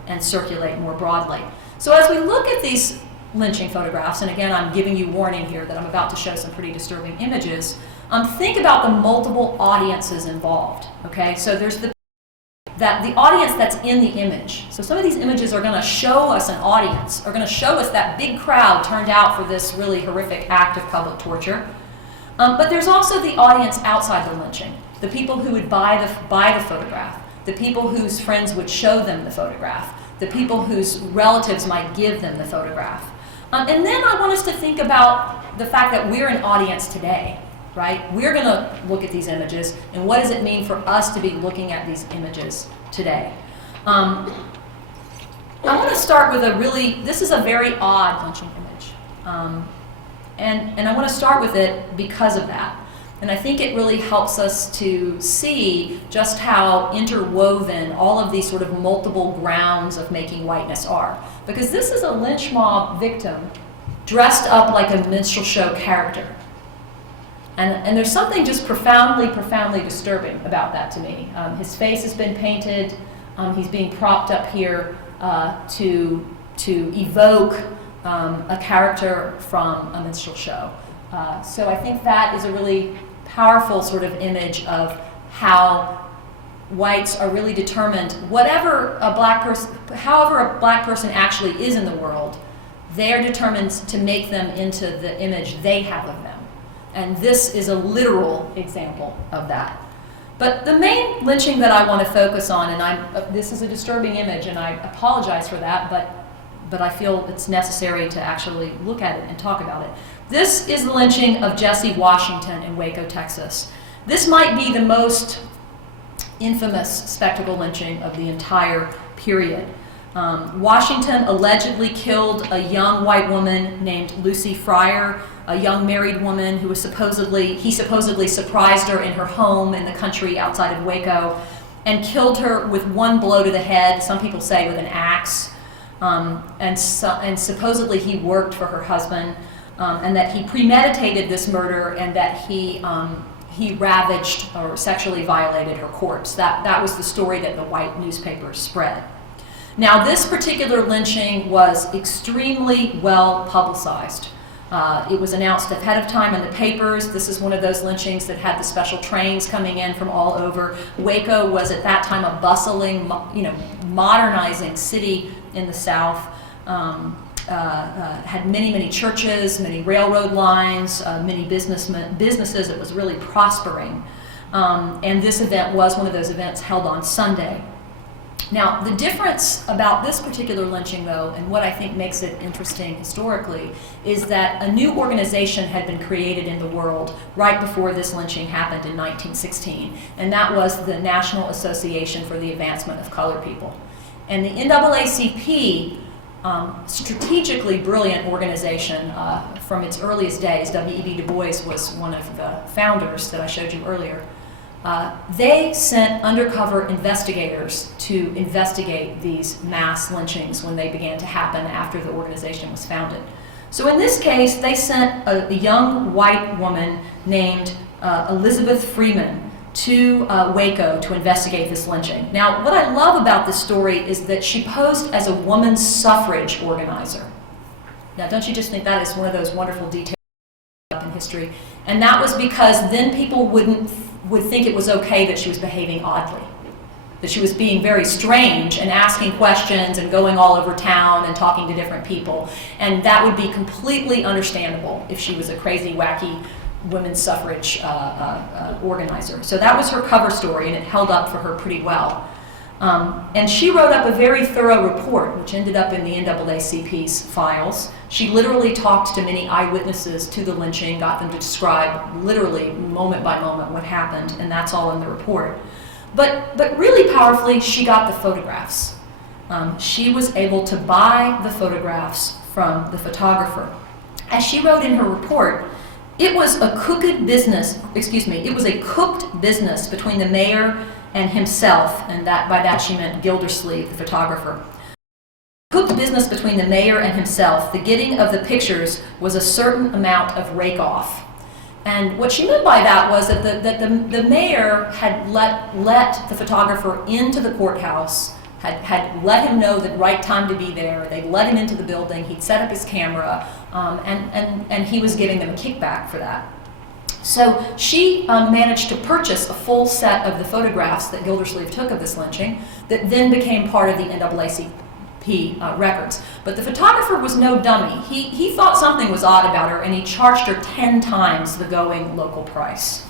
and circulate more broadly. So as we look at these lynching photographs, and again I'm giving you warning here that I'm about to show some pretty disturbing images, think about the multiple audiences involved. Okay, so there's the audience that's in the image. So some of these images are going to show us an audience, are going to show us that big crowd turned out for this really horrific act of public torture. But there's also the audience outside the lynching, the people who would buy the photograph, the people whose friends would show them the photograph, the people whose relatives might give them the photograph. And then I want us to think about the fact that we're an audience today, right? We're going to look at these images, and what does it mean for us to be looking at these images today? I want to start with this is a very odd lynching image. And I want to start with it because of that. And I think it really helps us to see just how interwoven all of these sort of multiple grounds of making whiteness are. Because this is a lynch mob victim dressed up like a minstrel show character. And there's something just profoundly disturbing about that to me. His face has been painted. He's being propped up here to evoke a character from a minstrel show. So I think that is a really powerful sort of image of how whites are really determined, however a black person actually is in the world, they're determined to make them into the image they have of them. And this is a literal example of that. But the main lynching that I want to focus on, and this is a disturbing image, and I apologize for that, but I feel it's necessary to actually look at it and talk about it. This is the lynching of Jesse Washington in Waco, Texas. This might be the most infamous spectacle lynching of the entire period. Washington allegedly killed a young white woman named Lucy Fryer, a young married woman who he supposedly surprised her in her home in the country outside of Waco and killed her with one blow to the head, some people say with an axe. And supposedly he worked for her husband, and that he premeditated this murder, and that he ravaged or sexually violated her corpse. That was the story that the white newspapers spread. Now, this particular lynching was extremely well publicized. It was announced ahead of time in the papers. This is one of those lynchings that had the special trains coming in from all over. Waco was at that time a bustling, modernizing city in the South. Had many churches, many railroad lines, many businesses. It was really prospering. And this event was one of those events held on Sunday. Now, the difference about this particular lynching, though, and what I think makes it interesting historically, is that a new organization had been created in the world right before this lynching happened in 1916, and that was the National Association for the Advancement of Colored People. And the NAACP strategically brilliant organization from its earliest days. W.E.B. Du Bois was one of the founders that I showed you earlier. They sent undercover investigators to investigate these mass lynchings when they began to happen after the organization was founded. So in this case, they sent a young white woman named Elizabeth Freeman to Waco to investigate this lynching. Now, what I love about this story is that she posed as a woman's suffrage organizer. Now, don't you just think that is one of those wonderful details in history? And that was because then people would think it was okay that she was behaving oddly, that she was being very strange and asking questions and going all over town and talking to different people. And that would be completely understandable if she was a crazy, wacky women's suffrage organizer. So that was her cover story, and it held up for her pretty well. And she wrote up a very thorough report, which ended up in the NAACP's files. She literally talked to many eyewitnesses to the lynching, got them to describe literally moment by moment what happened, and that's all in the report. But really powerfully, she got the photographs. She was able to buy the photographs from the photographer. As she wrote in her report, it was a cooked business between the mayor and himself, and by that she meant Gildersleeve, the photographer. Cooked business between the mayor and himself. The getting of the pictures was a certain amount of rake-off. And what she meant by that was that the mayor had let the photographer into the courthouse, had let him know the right time to be there. They'd let him into the building. He'd set up his camera, and he was giving them a kickback for that. So she managed to purchase a full set of the photographs that Gildersleeve took of this lynching that then became part of the NAACP records. But the photographer was no dummy. He thought something was odd about her, and he charged her 10 times the going local price,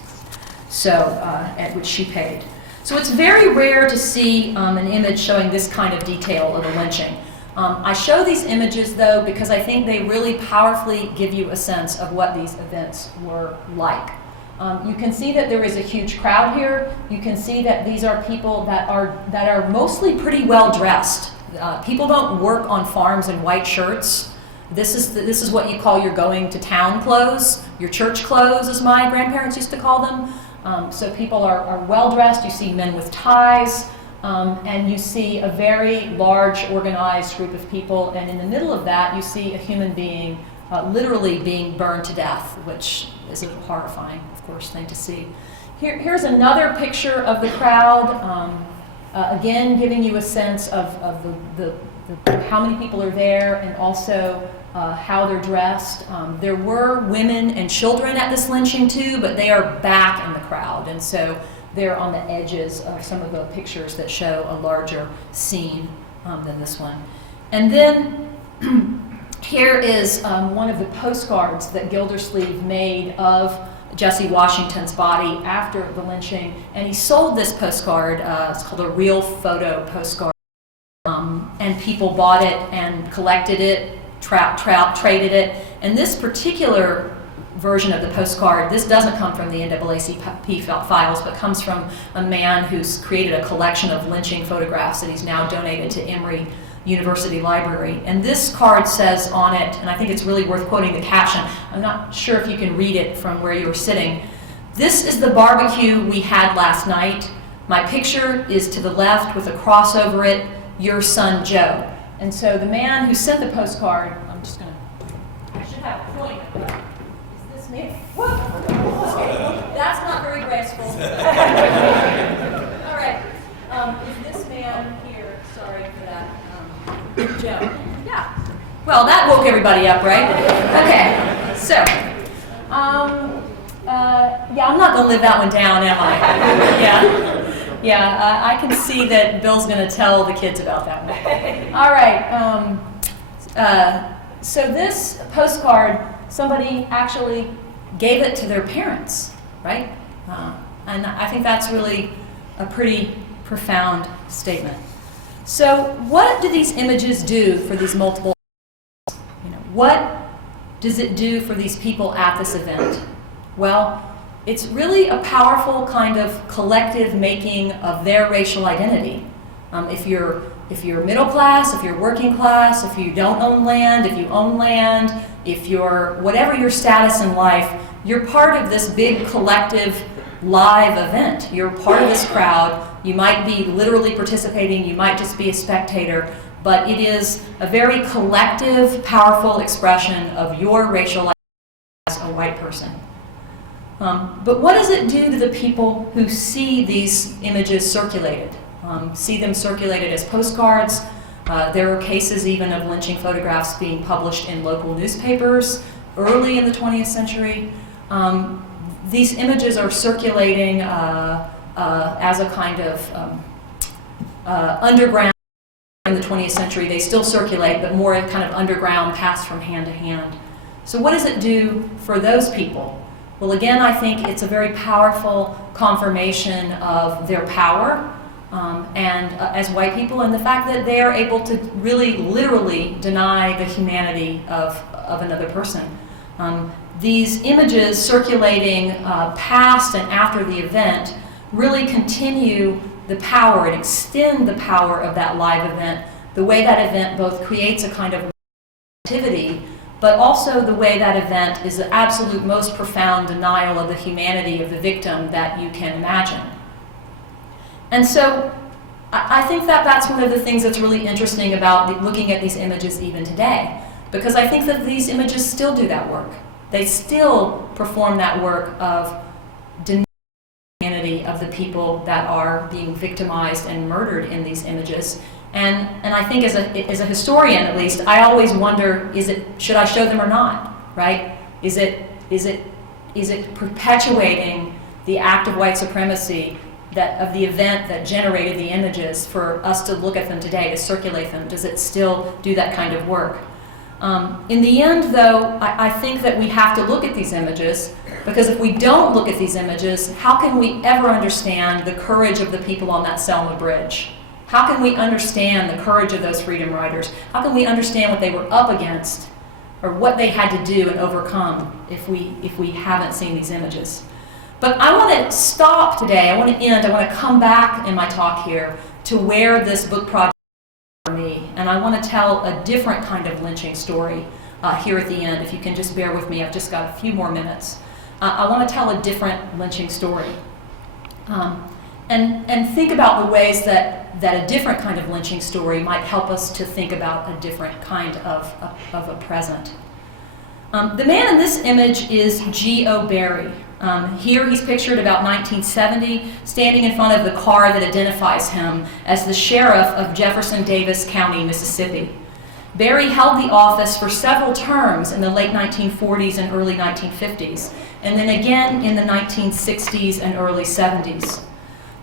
so at which she paid. So it's very rare to see an image showing this kind of detail of a lynching. I show these images, though, because I think they really powerfully give you a sense of what these events were like. You can see that there is a huge crowd here. You can see that these are people that are mostly pretty well dressed. People don't work on farms in white shirts. This is what you call your going to town clothes, your church clothes, as my grandparents used to call them. So people are well dressed. You see men with ties. And you see a very large, organized group of people, and in the middle of that, you see a human being literally being burned to death, which is a horrifying, of course, thing to see. Here's another picture of the crowd, again giving you a sense of how many people are there, and also how they're dressed. There were women and children at this lynching too, but they are back in the crowd, and so they're on the edges of some of the pictures that show a larger scene than this one. And then here is one of the postcards that Gildersleeve made of Jesse Washington's body after the lynching. And he sold this postcard. It's called a real photo postcard. And people bought it and collected it, traded it. And this particular version of the postcard, this doesn't come from the NAACP files, but comes from a man who's created a collection of lynching photographs that he's now donated to Emory University Library. And this card says on it, and I think it's really worth quoting the caption, I'm not sure if you can read it from where you were sitting. "This is the barbecue we had last night. My picture is to the left with a cross over it, your son Joe." And so the man who sent the postcard, I should have a point. Is this me? Whoa! That's not very graceful. All right. Is this man here, sorry for that, Joe? Yeah. Well, that woke everybody up, right? Okay. So, yeah, I'm not going to live that one down, am I? Yeah, I can see that Bill's going to tell the kids about that one. All right. So this postcard, somebody actually gave it to their parents, right? And I think that's really a pretty profound statement. So what do these images do for these multiple, what does it do for these people at this event? Well, it's really a powerful kind of collective making of their racial identity. If you're if you're middle class, if you're working class, if you don't own land, if you own land, if you're whatever your status in life, you're part of this big collective live event. You're part of this crowd. You might be literally participating, you might just be a spectator, but it is a very collective, powerful expression of your racial life as a white person. But what does it do to the people who see these images circulated? See them circulated as postcards. There are cases even of lynching photographs being published in local newspapers early in the 20th century. These images are circulating as a kind of underground in the 20th century. They still circulate, but more kind of underground, passed from hand to hand. So what does it do for those people? Well, again, I think it's a very powerful confirmation of their power as white people, and the fact that they are able to really literally deny the humanity of another person. These images circulating past and after the event really continue the power and extend the power of that live event, the way that event both creates a kind of activity, but also the way that event is the absolute most profound denial of the humanity of the victim that you can imagine. And so I think that that's one of the things that's really interesting about looking at these images even today, because I think that these images still do that work. They still perform that work of denying the humanity of the people that are being victimized and murdered in these images. And I think as a historian, at least, I always wonder, should I show them or not, right? Is it perpetuating the act of white supremacy of the event that generated the images for us to look at them today, to circulate them? Does it still do that kind of work? In the end, though, I think that we have to look at these images, because if we don't look at these images, how can we ever understand the courage of the people on that Selma Bridge? How can we understand the courage of those freedom riders? How can we understand what they were up against, or what they had to do and overcome if we haven't seen these images? But I want to stop today. I want to come back in my talk here to where this book project for me, and I want to tell a different kind of lynching story here at the end. If you can just bear with me, I've just got a few more minutes. I want to tell a different lynching story, and think about the ways that a different kind of lynching story might help us to think about a different kind of a present. The man in this image is G.O. Berry. Here he's pictured about 1970, standing in front of the car that identifies him as the sheriff of Jefferson Davis County, Mississippi. Berry held the office for several terms in the late 1940s and early 1950s, and then again in the 1960s and early 70s.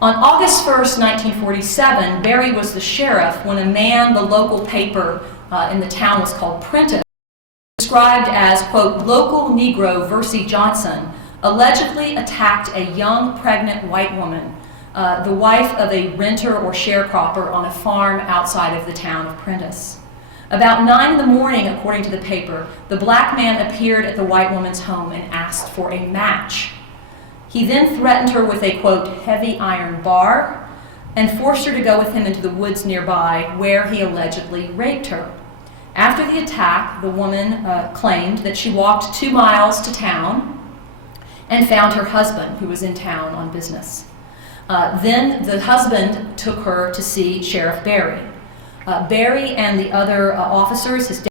On August 1st, 1947, Berry was the sheriff when a man, the local paper in the town was called Prentice, described as, quote, local Negro Versi Johnson, allegedly attacked a young pregnant white woman, the wife of a renter or sharecropper on a farm outside of the town of Prentice. About 9 in the morning, according to the paper, the black man appeared at the white woman's home and asked for a match. He then threatened her with a, quote, heavy iron bar and forced her to go with him into the woods nearby, where he allegedly raped her. After the attack, the woman claimed that she walked 2 miles to town and found her husband, who was in town on business. Then the husband took her to see Sheriff Berry. Berry and the other officers, his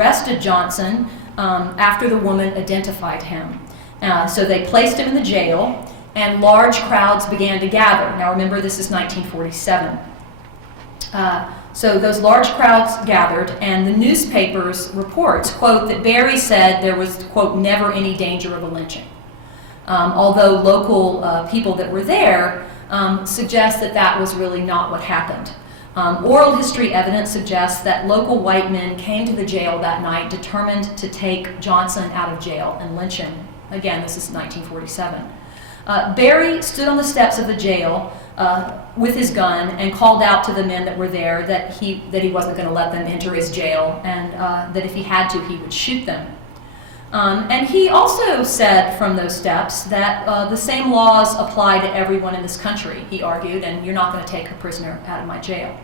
arrested Johnson after the woman identified him. So they placed him in the jail, and large crowds began to gather. Now remember, this is 1947. So those large crowds gathered, and the newspapers reports, quote, that Berry said there was, quote, never any danger of a lynching. Although local people that were there suggest that that was really not what happened. Oral history evidence suggests that local white men came to the jail that night determined to take Johnson out of jail and lynch him. Again, this is 1947. Berry stood on the steps of the jail with his gun and called out to the men that were there that he wasn't going to let them enter his jail, and that if he had to, he would shoot them. And he also said from those steps that the same laws apply to everyone in this country, he argued, and you're not going to take a prisoner out of my jail.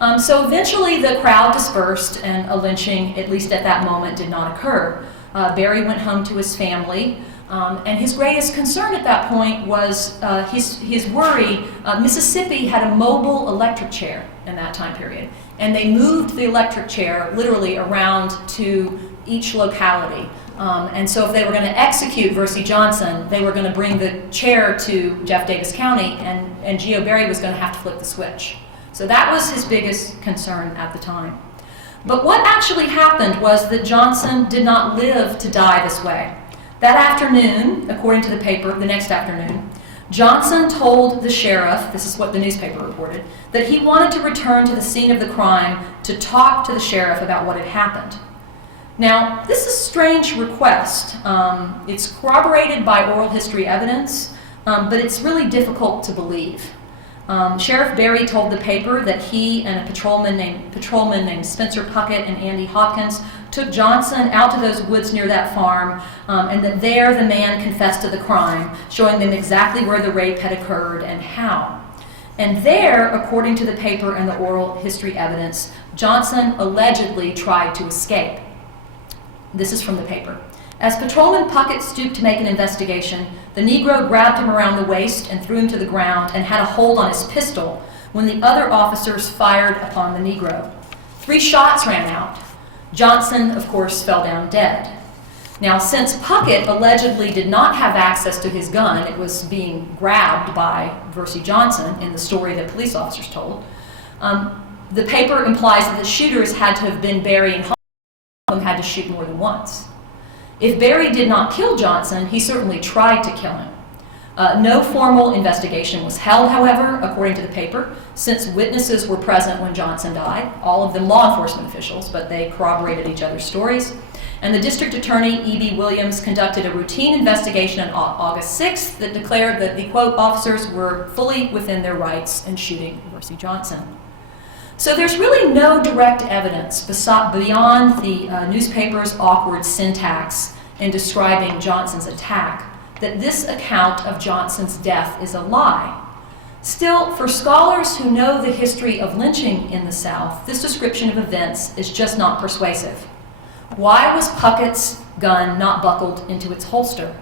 So eventually the crowd dispersed and a lynching, at least at that moment, did not occur. Barry went home to his family, and his greatest concern at that point was his worry. Mississippi had a mobile electric chair in that time period, and they moved the electric chair literally around to each locality. And so if they were going to execute Versi Johnson, they were going to bring the chair to Jeff Davis County, and Geo Berry was going to have to flip the switch. So that was his biggest concern at the time. But what actually happened was that Johnson did not live to die this way. That afternoon, according to the paper, the next afternoon, Johnson told the sheriff, this is what the newspaper reported, that he wanted to return to the scene of the crime to talk to the sheriff about what had happened. Now, this is a strange request. It's corroborated by oral history evidence, but it's really difficult to believe. Sheriff Berry told the paper that he and a patrolman named Spencer Puckett and Andy Hopkins took Johnson out to those woods near that farm, and that there the man confessed to the crime, showing them exactly where the rape had occurred and how. And there, according to the paper and the oral history evidence, Johnson allegedly tried to escape. This is from the paper. As Patrolman Puckett stooped to make an investigation, the Negro grabbed him around the waist and threw him to the ground and had a hold on his pistol when the other officers fired upon the Negro. 3 shots rang out. Johnson, of course, fell down dead. Now, since Puckett allegedly did not have access to his gun, it was being grabbed by Versi Johnson in the story that police officers told, the paper implies that the shooters had to have been Berry and Hopkins had to shoot more than once. If Berry did not kill Johnson, he certainly tried to kill him. No formal investigation was held, however, according to the paper, since witnesses were present when Johnson died, all of them law enforcement officials, but they corroborated each other's stories. And the district attorney, E.B. Williams, conducted a routine investigation on August 6th that declared that the, quote, officers were fully within their rights in shooting Versi Johnson. So there's really no direct evidence beyond the newspaper's awkward syntax in describing Johnson's attack that this account of Johnson's death is a lie. Still, for scholars who know the history of lynching in the South, this description of events is just not persuasive. Why was Puckett's gun not buckled into its holster?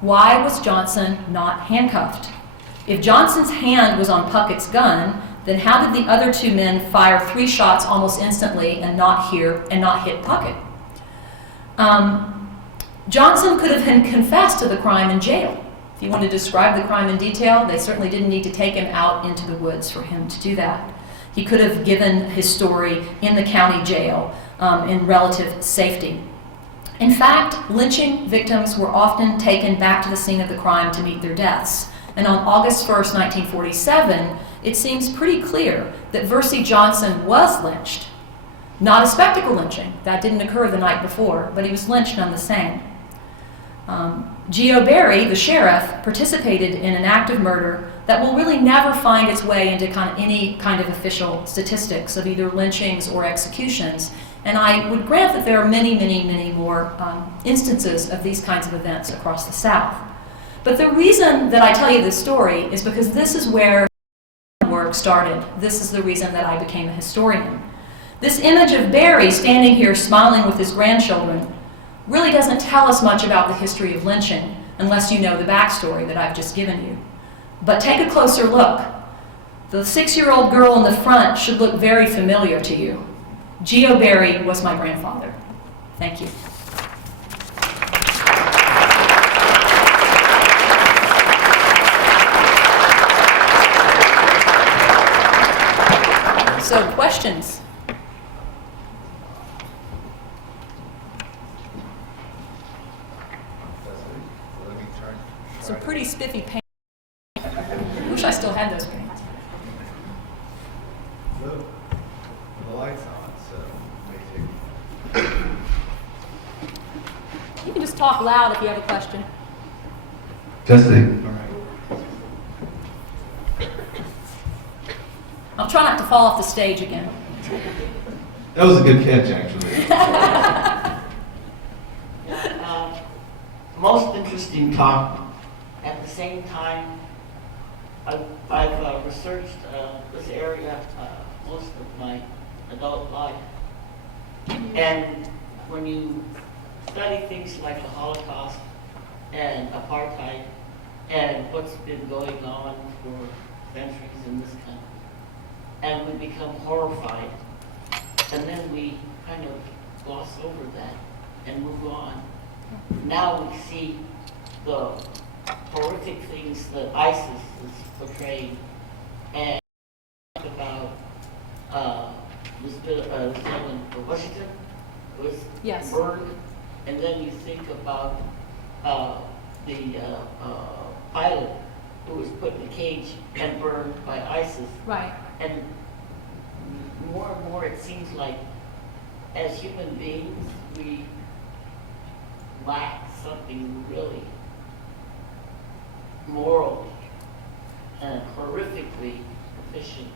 Why was Johnson not handcuffed? If Johnson's hand was on Puckett's gun, then how did the other 2 men fire 3 shots almost instantly and not hit Puckett? Johnson could have confessed to the crime in jail. If you want to describe the crime in detail, they certainly didn't need to take him out into the woods for him to do that. He could have given his story in the county jail in relative safety. In fact, lynching victims were often taken back to the scene of the crime to meet their deaths. And on August 1st, 1947, it seems pretty clear that Versi Johnson was lynched. Not a spectacle lynching. That didn't occur the night before, but he was lynched none the same. Geo Berry, the sheriff, participated in an act of murder that will really never find its way into any kind of official statistics of either lynchings or executions. And I would grant that there are many, many, many more instances of these kinds of events across the South. But the reason that I tell you this story is because this is where work started. This is the reason that I became a historian. This image of Berry standing here smiling with his grandchildren really doesn't tell us much about the history of lynching unless you know the backstory that I've just given you. But take a closer look. The 6-year-old girl in the front should look very familiar to you. Geo Berry was my grandfather. Thank you. So, questions? Some pretty spiffy paint. Wish I still had those paints. The light's on, so You can just talk loud if you have a question. testing. I'll try not to fall off the stage again. That was a good catch, actually. Most interesting talk. At the same time, I've researched this area most of my adult life. And when you study things like the Holocaust and apartheid and what's been going on for centuries in this country, and we become horrified, and then we kind of gloss over that and move on. Now we see the horrific things that ISIS is portraying, and talk about the gentleman from Washington was Yes. burned, and then you think about the pilot who was put in a cage and burned by ISIS. Right. And more and more it seems like as human beings we lack something really morally and horrifically efficient,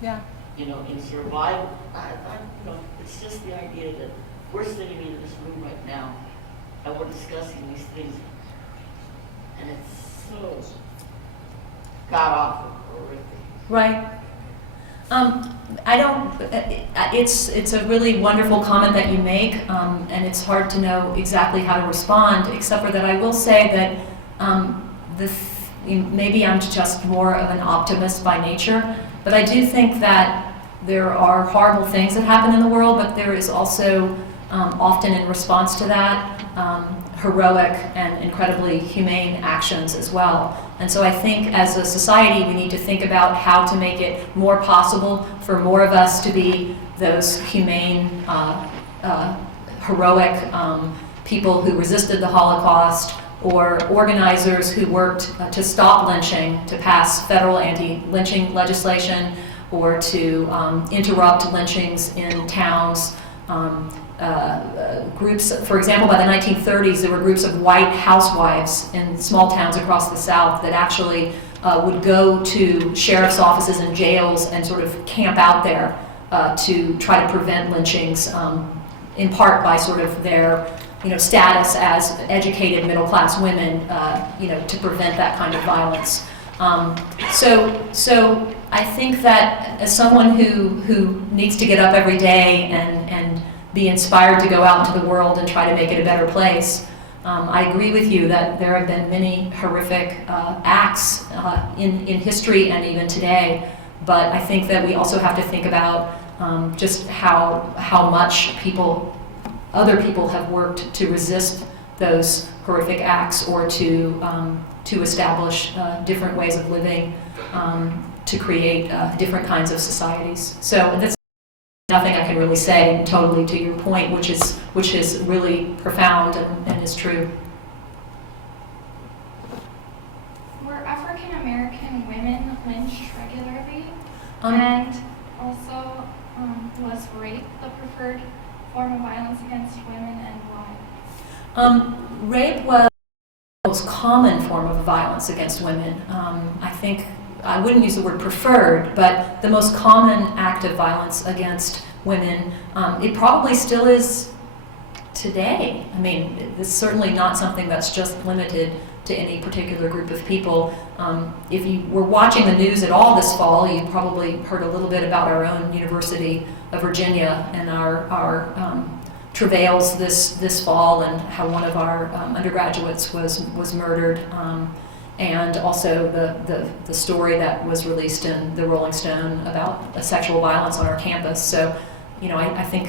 Yeah. you know, in survival. You know, it's just the idea that we're sitting in this room right now and we're discussing these things, and it's so god-awful horrific. Right. I don't, it's a really wonderful comment that you make, and it's hard to know exactly how to respond, except for that I will say that maybe I'm just more of an optimist by nature, but I do think that there are horrible things that happen in the world, but there is also often in response to that heroic and incredibly humane actions as well. And so I think as a society we need to think about how to make it more possible for more of us to be those humane, heroic people who resisted the Holocaust, or organizers who worked to stop lynching, to pass federal anti-lynching legislation, or to interrupt lynchings in towns. Groups, for example, by the 1930s, there were groups of white housewives in small towns across the South that actually would go to sheriff's offices and jails and sort of camp out there to try to prevent lynchings, in part by sort of their status as educated middle-class women, to prevent that kind of violence. So I think that as someone who needs to get up every day and be inspired to go out into the world and try to make it a better place, I agree with you that there have been many horrific acts in history and even today, but I think that we also have to think about just how much other people have worked to resist those horrific acts, or to establish different ways of living, to create different kinds of societies. So that's nothing I can really say totally to your point, which is really profound and is true. Were African American women lynched regularly? Um, And also, was rape the preferred form of violence against women, and why? Rape was the most common form of violence against women. I think I wouldn't use the word preferred, but the most common act of violence against women. It probably still is today. I mean, it's certainly not something that's just limited to any particular group of people. If you were watching the news at all this fall, you probably heard a little bit about our own University of Virginia and our travails this fall, and how one of our undergraduates was murdered, and also the story that was released in the Rolling Stone about sexual violence on our campus. So, I think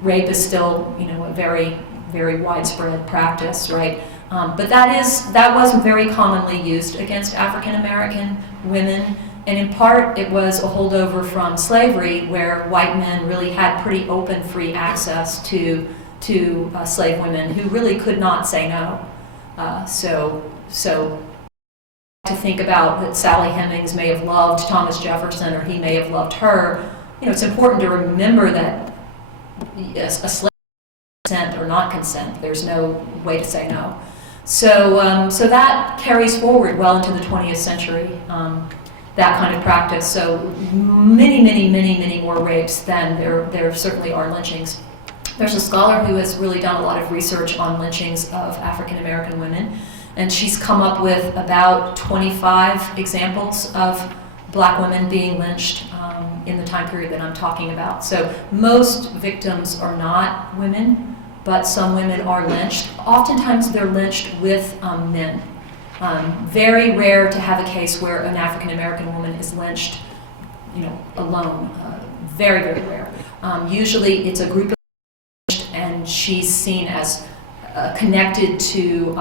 rape is still, a very, very widespread practice, right? But that was very commonly used against African American women, and in part it was a holdover from slavery, where white men really had pretty open, free access to slave women who really could not say no. So to think about that Sally Hemings may have loved Thomas Jefferson, or he may have loved her, it's important to remember that a slave consent or not consent, there's no way to say no. So that carries forward well into the 20th century, that kind of practice. So many more rapes than there certainly are lynchings. There's a scholar who has really done a lot of research on lynchings of African American women, and she's come up with about 25 examples of black women being lynched in the time period that I'm talking about. So most victims are not women, but some women are lynched. Oftentimes they're lynched with men. Very rare to have a case where an African American woman is lynched, alone. Very, very rare. Usually it's a group of and she's seen as connected to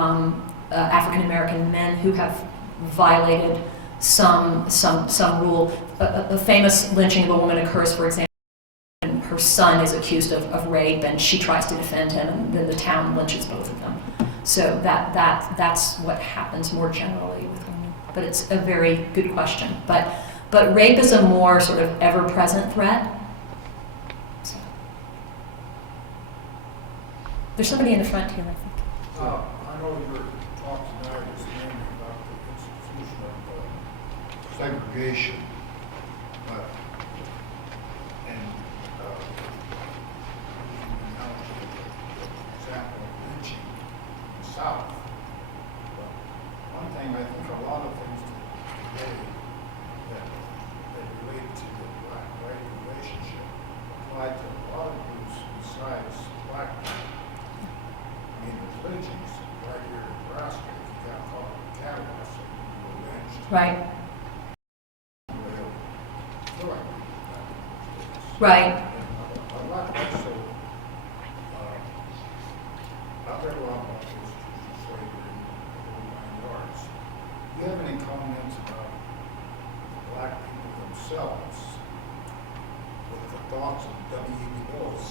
African American men who have violated some rule. A famous lynching of a woman occurs, for example, when her son is accused of rape, and she tries to defend him, and then the town lynches both of them. So that's what happens more generally with women. But it's a very good question. But rape is a more sort of ever-present threat. So. There's somebody in the front here, I think. I know your talk tonight is mainly about the institution of segregation, but example of lynching in the South. But one thing I think a lot of things today that relate to the black-white relationship apply to a lot of groups besides black people. I mean, there's lynchings right here in Nebraska. If you got caught in a cattle hustle, you were lynched. Right. Right. Right. I'm not so. I've read a lot about this slavery and the whole 9 yards. Do you have any comments about black people themselves with the thoughts of W.E.B. Du Bois?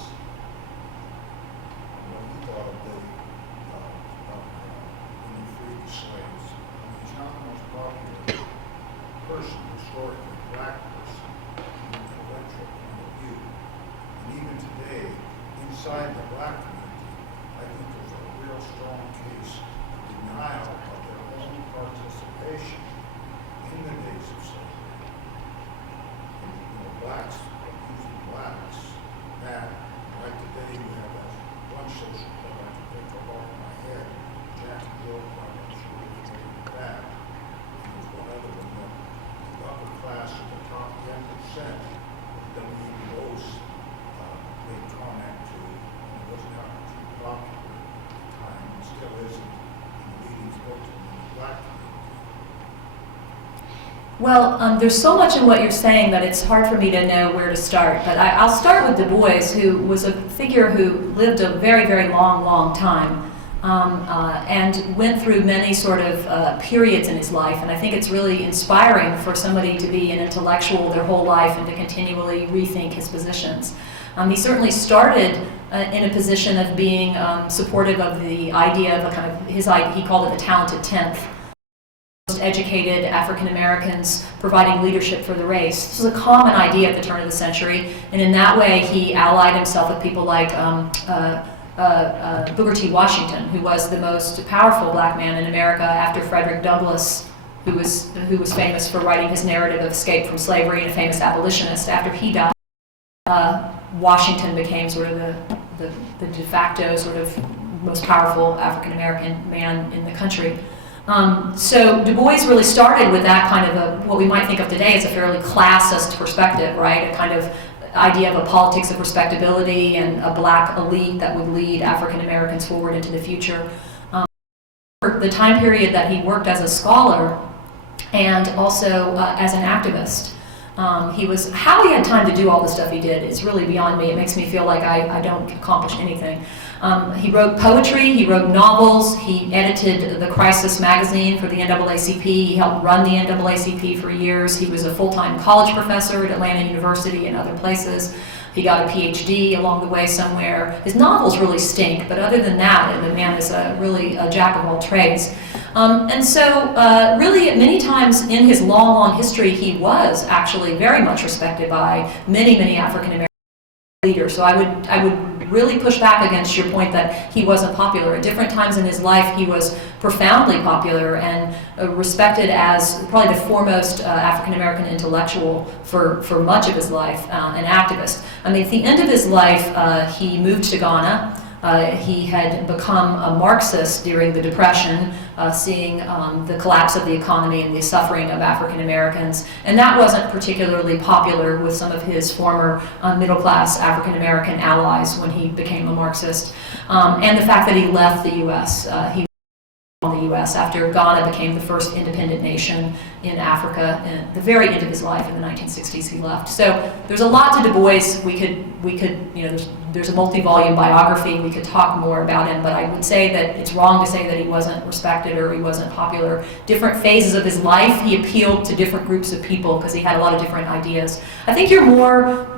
What he thought of when he freed the slaves. I mean, he's not the most popular person, historically black person, from an intellectual point of view. And even today, inside the black community, I think there's a real strong case of denial of their own participation in the days of slavery. And, blacks abusing blacks, that, like today, we have that one social club I can think of off my head, Jack and Jill Club, I'm sure you're familiar with that. And there's one other one that the upper class of the top 10% of W.E.B. Du Bois made comment to, and it wasn't out too popular at the time, and still isn't in the leading spokesman in the black community. Well, there's so much in what you're saying that it's hard for me to know where to start. But I'll start with Du Bois, who was a figure who lived a very, very long time and went through many sort of periods in his life. And I think it's really inspiring for somebody to be an intellectual their whole life and to continually rethink his positions. He certainly started in a position of being supportive of the idea of a kind of he called it the talented tenth. Educated African Americans providing leadership for the race. This was a common idea at the turn of the century, and in that way he allied himself with people like Booker T. Washington, who was the most powerful black man in America after Frederick Douglass, who was famous for writing his narrative of escape from slavery and a famous abolitionist. After he died, Washington became sort of the de facto sort of most powerful African American man in the country. So Du Bois really started with that kind of what we might think of today as a fairly classist perspective, right? A kind of idea of a politics of respectability and a black elite that would lead African Americans forward into the future. The time period that he worked as a scholar and also as an activist. How he had time to do all the stuff he did is really beyond me. It makes me feel like I don't accomplish anything. He wrote poetry, he wrote novels, he edited the Crisis magazine for the NAACP, he helped run the NAACP for years, he was a full-time college professor at Atlanta University and other places. He got a PhD along the way somewhere. His novels really stink, but other than that, the man is really a jack of all trades. And so really many times in his long history, he was actually very much respected by many African American leaders. So I would really push back against your point that he wasn't popular. At different times in his life, he was profoundly popular and respected as probably the foremost African American intellectual for much of his life, an activist. I mean, at the end of his life, he moved to Ghana. He had become a Marxist during the Depression, seeing the collapse of the economy and the suffering of African Americans. And that wasn't particularly popular with some of his former middle-class African American allies when he became a Marxist. And the fact that he left the U.S. He on the U.S. after Ghana became the first independent nation in Africa. At the very end of his life in the 1960s, he left. So there's a lot to Du Bois. We could, you know, there's a multi-volume biography. We could talk more about him, but I would say that it's wrong to say that he wasn't respected or he wasn't popular. Different phases of his life, he appealed to different groups of people because he had a lot of different ideas. I think your more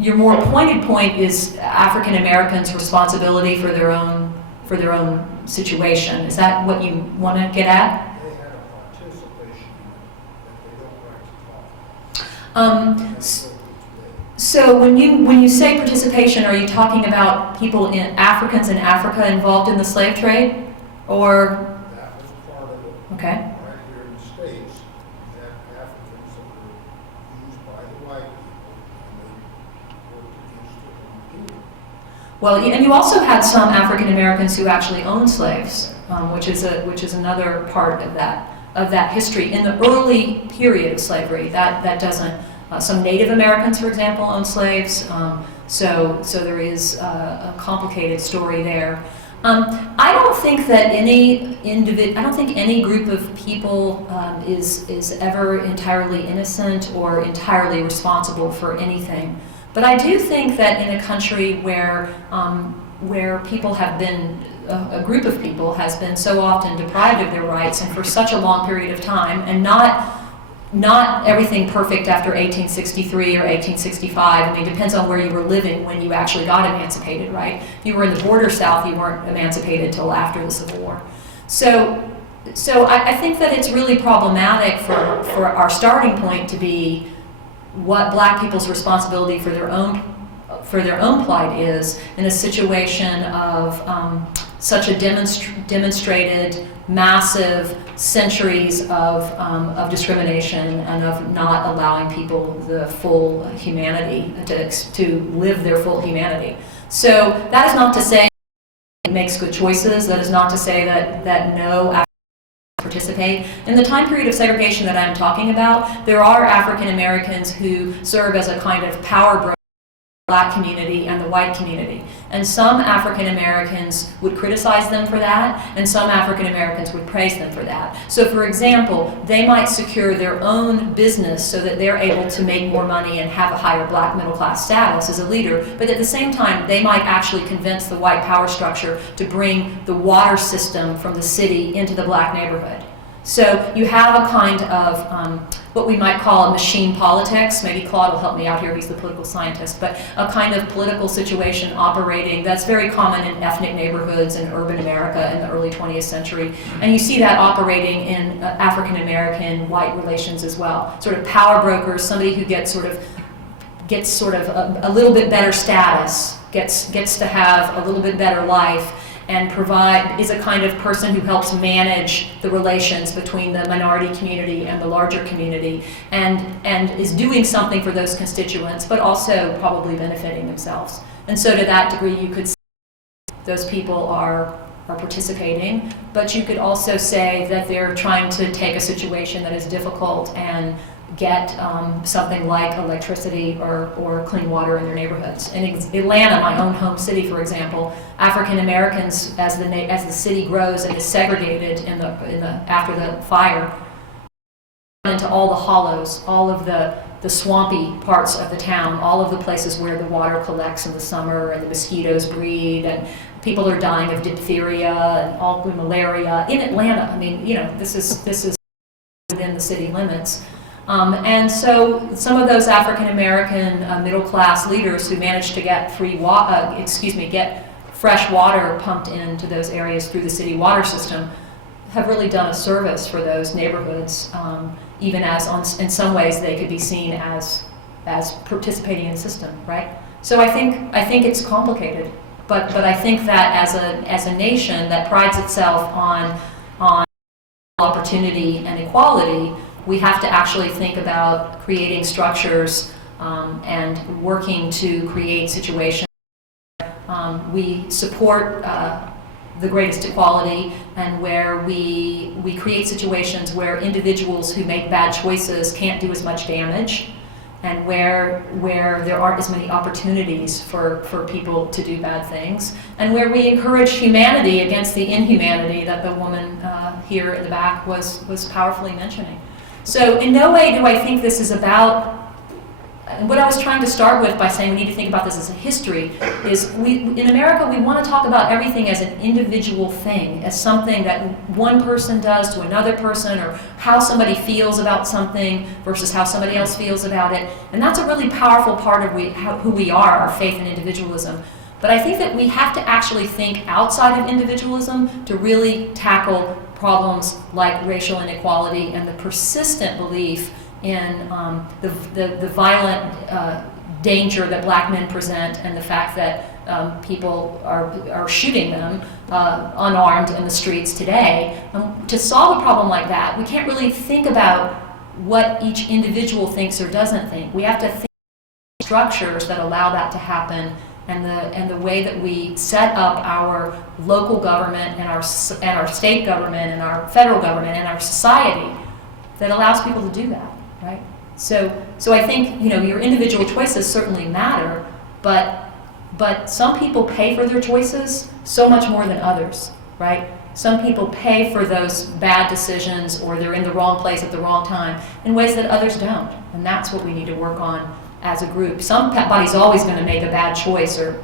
pointed point is African Americans' responsibility for their own situation. Is that what you want to get at? They had a participation in it that they don't like to talk. So when you say participation, are you talking about people Africans in Africa involved in the slave trade, or? That was part of it. Okay. Right here in the States, you had Africans that were used by the white people, and they worked against their own people. Well, and you also had some African Americans who actually owned slaves, which is another part of that history. In the early period of slavery, that doesn't. Some Native Americans, for example, owned slaves. So there is a complicated story there. I don't think that I don't think any group of people is ever entirely innocent or entirely responsible for anything. But I do think that in a country where people have been, a group of people has been so often deprived of their rights and for such a long period of time, and not everything perfect after 1863 or 1865. I mean, it depends on where you were living when you actually got emancipated, right? If you were in the border South, you weren't emancipated until after the Civil War. So I think that it's really problematic for our starting point to be what Black people's responsibility for their own plight is in a situation of such a demonstrated, massive centuries of discrimination and of not allowing people the full humanity to live their full humanity. So that is not to say it makes good choices. That is not to say that no African participate. In the time period of segregation that I'm talking about, there are African Americans who serve as a kind of power broker for the Black community and the white community. And some African Americans would criticize them for that, and some African Americans would praise them for that. So for example, they might secure their own business so that they're able to make more money and have a higher Black middle class status as a leader, but at the same time, they might actually convince the white power structure to bring the water system from the city into the Black neighborhood. So you have a kind of what we might call a machine politics. Maybe Claude will help me out here, he's the political scientist, but a kind of political situation operating that's very common in ethnic neighborhoods in urban America in the early 20th century. And you see that operating in African American white relations as well. Sort of power brokers, somebody who gets sort of a little bit better status, gets to have a little bit better life, and is a kind of person who helps manage the relations between the minority community and the larger community, and is doing something for those constituents, but also probably benefiting themselves. And so to that degree, you could say those people are participating, but you could also say that they're trying to take a situation that is difficult and get something like electricity or clean water in their neighborhoods. In Atlanta, my own home city, for example, African Americans, as the city grows and is segregated after the fire, into all the hollows, all of the swampy parts of the town, all of the places where the water collects in the summer and the mosquitoes breed and people are dying of diphtheria and all the malaria in Atlanta. I mean, you know, this is within the city limits. And so some of those African American middle class leaders who managed to get get fresh water pumped into those areas through the city water system have really done a service for those neighborhoods, even as in some ways they could be seen as participating in the system, right? So I think it's complicated, but I think that as a nation that prides itself on opportunity and equality, we have to actually think about creating structures and working to create situations we support the greatest equality, and where we create situations where individuals who make bad choices can't do as much damage, and where there aren't as many opportunities for people to do bad things, and where we encourage humanity against the inhumanity that the woman here in the back was powerfully mentioning. So in no way do I think this is about, what I was trying to start with by saying we need to think about this as a history is in America we want to talk about everything as an individual thing, as something that one person does to another person, or how somebody feels about something versus how somebody else feels about it. And that's a really powerful part of who we are, our faith and individualism. But I think that we have to actually think outside of individualism to really tackle problems like racial inequality and the persistent belief in the violent danger that black men present, and the fact that people are shooting them unarmed in the streets today. To solve a problem like that, we can't really think about what each individual thinks or doesn't think. We have to think of structures that allow that to happen, and the way that we set up our local government and our state government and our federal government and our society that allows people to do that. Right? So I think, your individual choices certainly matter, but some people pay for their choices so much more than others, right? Some people pay for those bad decisions, or they're in the wrong place at the wrong time in ways that others don't, and that's what we need to work on as a group. Somebody's always going to make a bad choice or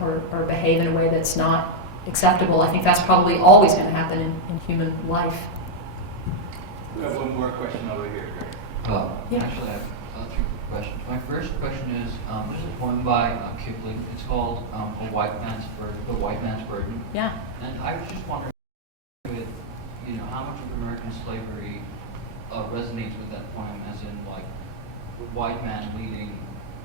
behave in a way that's not acceptable. I think that's probably always going to happen in human life. We have one more question over here. Yeah. Actually, I have 3 questions. My first question is, there's a poem by Kipling. It's called The White Man's Burden. Yeah. And I was just wondering, with how much of American slavery resonates with that poem, as in like the white man leading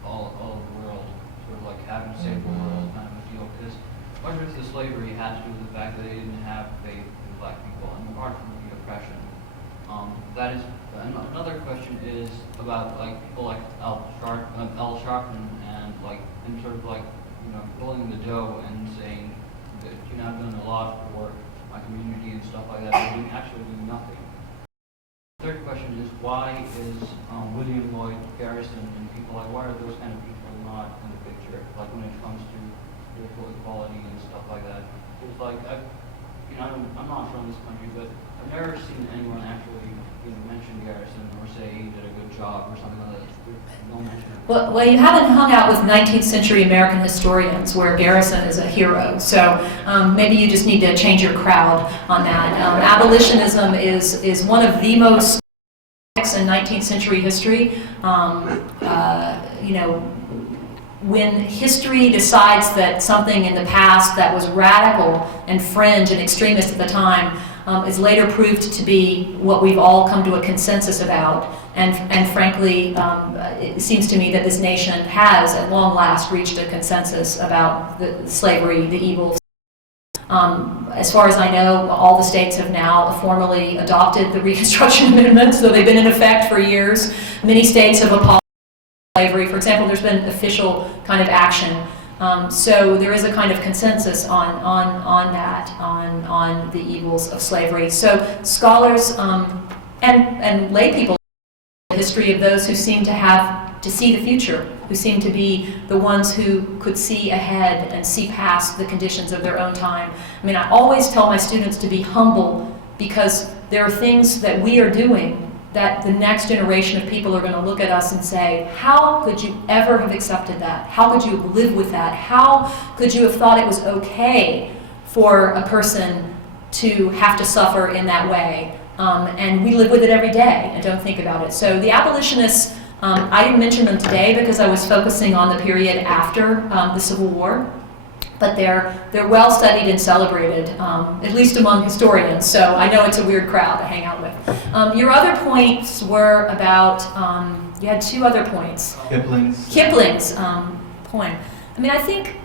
all of the world, sort of like having to save the world kind of a deal. Because much of the slavery has to do with the fact that they didn't have faith in black people, and apart from the oppression. That is. Another question is about like people like Al Sharpton and sort of like pulling the dough and saying that I've done a lot for my community and stuff like that, but actually doing nothing. Third question is, why is William Lloyd Garrison and people like, why are those kind of people not in the picture? Like when it comes to political equality and stuff like that. It's like I'm not from this country, but I've never seen anyone actually mention Garrison or say he did a good job or something like that. No mention of it. Well, you haven't hung out with 19th century American historians where Garrison is a hero, so maybe you just need to change your crowd on that. Abolitionism is one of the most in 19th century history. When history decides that something in the past that was radical and fringe and extremist at the time is later proved to be what we've all come to a consensus about. And frankly, it seems to me that this nation has, at long last, reached a consensus about the slavery, the evils. As far as I know, all the states have now formally adopted the Reconstruction Amendment, so they've been in effect for years. Many states have abolished slavery. For example, there's been official kind of action. So there is a kind of consensus on that, on the evils of slavery. So scholars and lay people, the history of those who seem to see the future, who seem to be the ones who could see ahead and see past the conditions of their own time. I mean, I always tell my students to be humble, because there are things that we are doing that the next generation of people are going to look at us and say, how could you ever have accepted that? How could you have lived with that? How could you have thought it was okay for a person to have to suffer in that way? And we live with it every day and don't think about it. So the abolitionists, I didn't mention them today because I was focusing on the period after the Civil War. But they're well studied and celebrated, at least among historians. So I know it's a weird crowd to hang out with. Your other points were about, you had 2 other points. Kipling's poem. I mean, I think,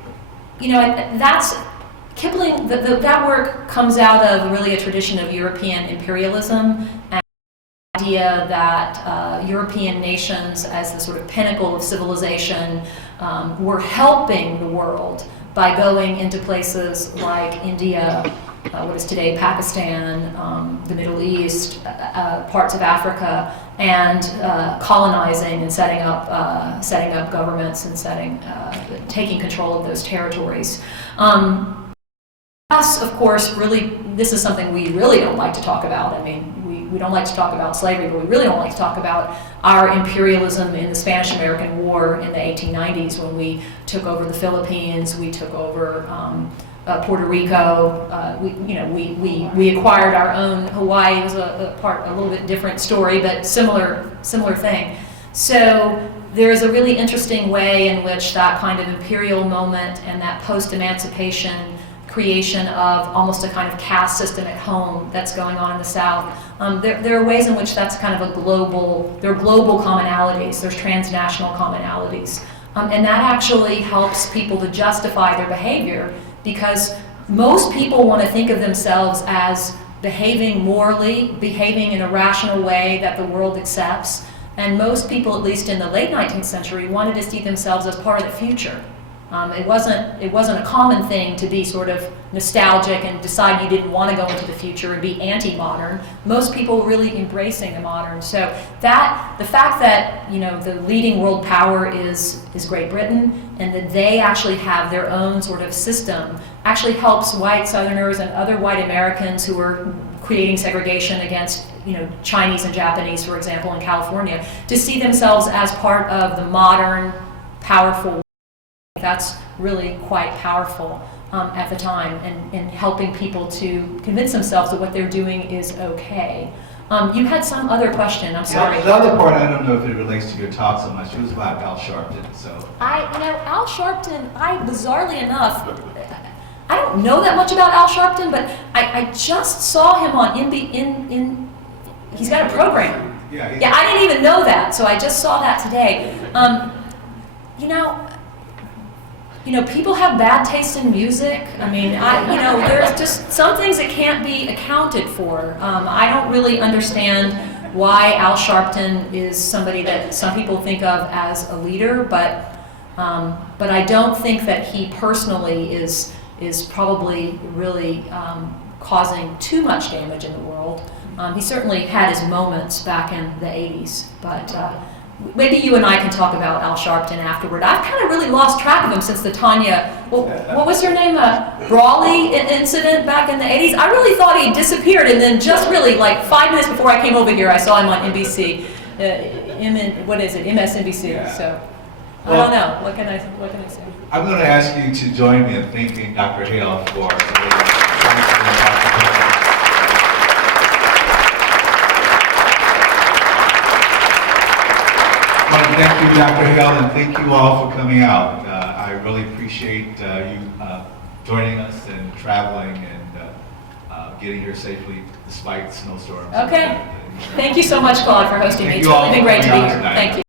that's, Kipling, that work comes out of really a tradition of European imperialism, and the idea that European nations, as the sort of pinnacle of civilization, were helping the world by going into places like India, what is today Pakistan, the Middle East, parts of Africa, and colonizing and setting up governments and taking control of those territories. Us, of course, really, this is something we really don't like to talk about. I mean, we don't like to talk about slavery, but we really don't like to talk about our imperialism in the Spanish-American War in the 1890s when we took over the Philippines, we took over Puerto Rico. We acquired our own. Hawaii was a little bit different story, but similar thing. So there's a really interesting way in which that kind of imperial moment and that post-emancipation creation of almost a kind of caste system at home that's going on in the South. There are ways in which that's kind of there are global commonalities, there's transnational commonalities. And that actually helps people to justify their behavior, because most people want to think of themselves as behaving morally, behaving in a rational way that the world accepts. And most people, at least in the late 19th century, wanted to see themselves as part of the future. It wasn't a common thing to be sort of nostalgic and decide you didn't want to go into the future and be anti-modern. Most people were really embracing the modern. So the fact that the leading world power is Great Britain, and that they actually have their own sort of system, actually helps white Southerners and other white Americans who are creating segregation against Chinese and Japanese, for example, in California, to see themselves as part of the modern, powerful. That's really quite powerful at the time, and helping people to convince themselves that what they're doing is okay. You had some other question, I'm sorry. Yeah, the other part, I don't know if it relates to your talk so much, it was about Al Sharpton, so. Al Sharpton, bizarrely enough, I don't know that much about Al Sharpton, but I just saw him on he's got a program. Yeah, I didn't even know that, so I just saw that today. People have bad taste in music. I mean, there's just some things that can't be accounted for. I don't really understand why Al Sharpton is somebody that some people think of as a leader, but I don't think that he personally is probably really causing too much damage in the world. He certainly had his moments back in the 80s, but maybe you and I can talk about Al Sharpton afterward. I've kind of really lost track of him since the what was her name, Brawley incident back in the 80s. I really thought he disappeared, and then just really like 5 minutes before I came over here, I saw him on NBC, MSNBC. Yeah. So I Well, don't know. What can I say? I'm going to ask you to join me in thanking Dr. Hale for Thank you, Dr. Hale, and thank you all for coming out. I really appreciate you joining us and traveling and getting here safely despite snowstorms. Okay. Thank you so much, Claude, for hosting me. Thank It's you all really been for great to be coming out here. tonight. Thank you.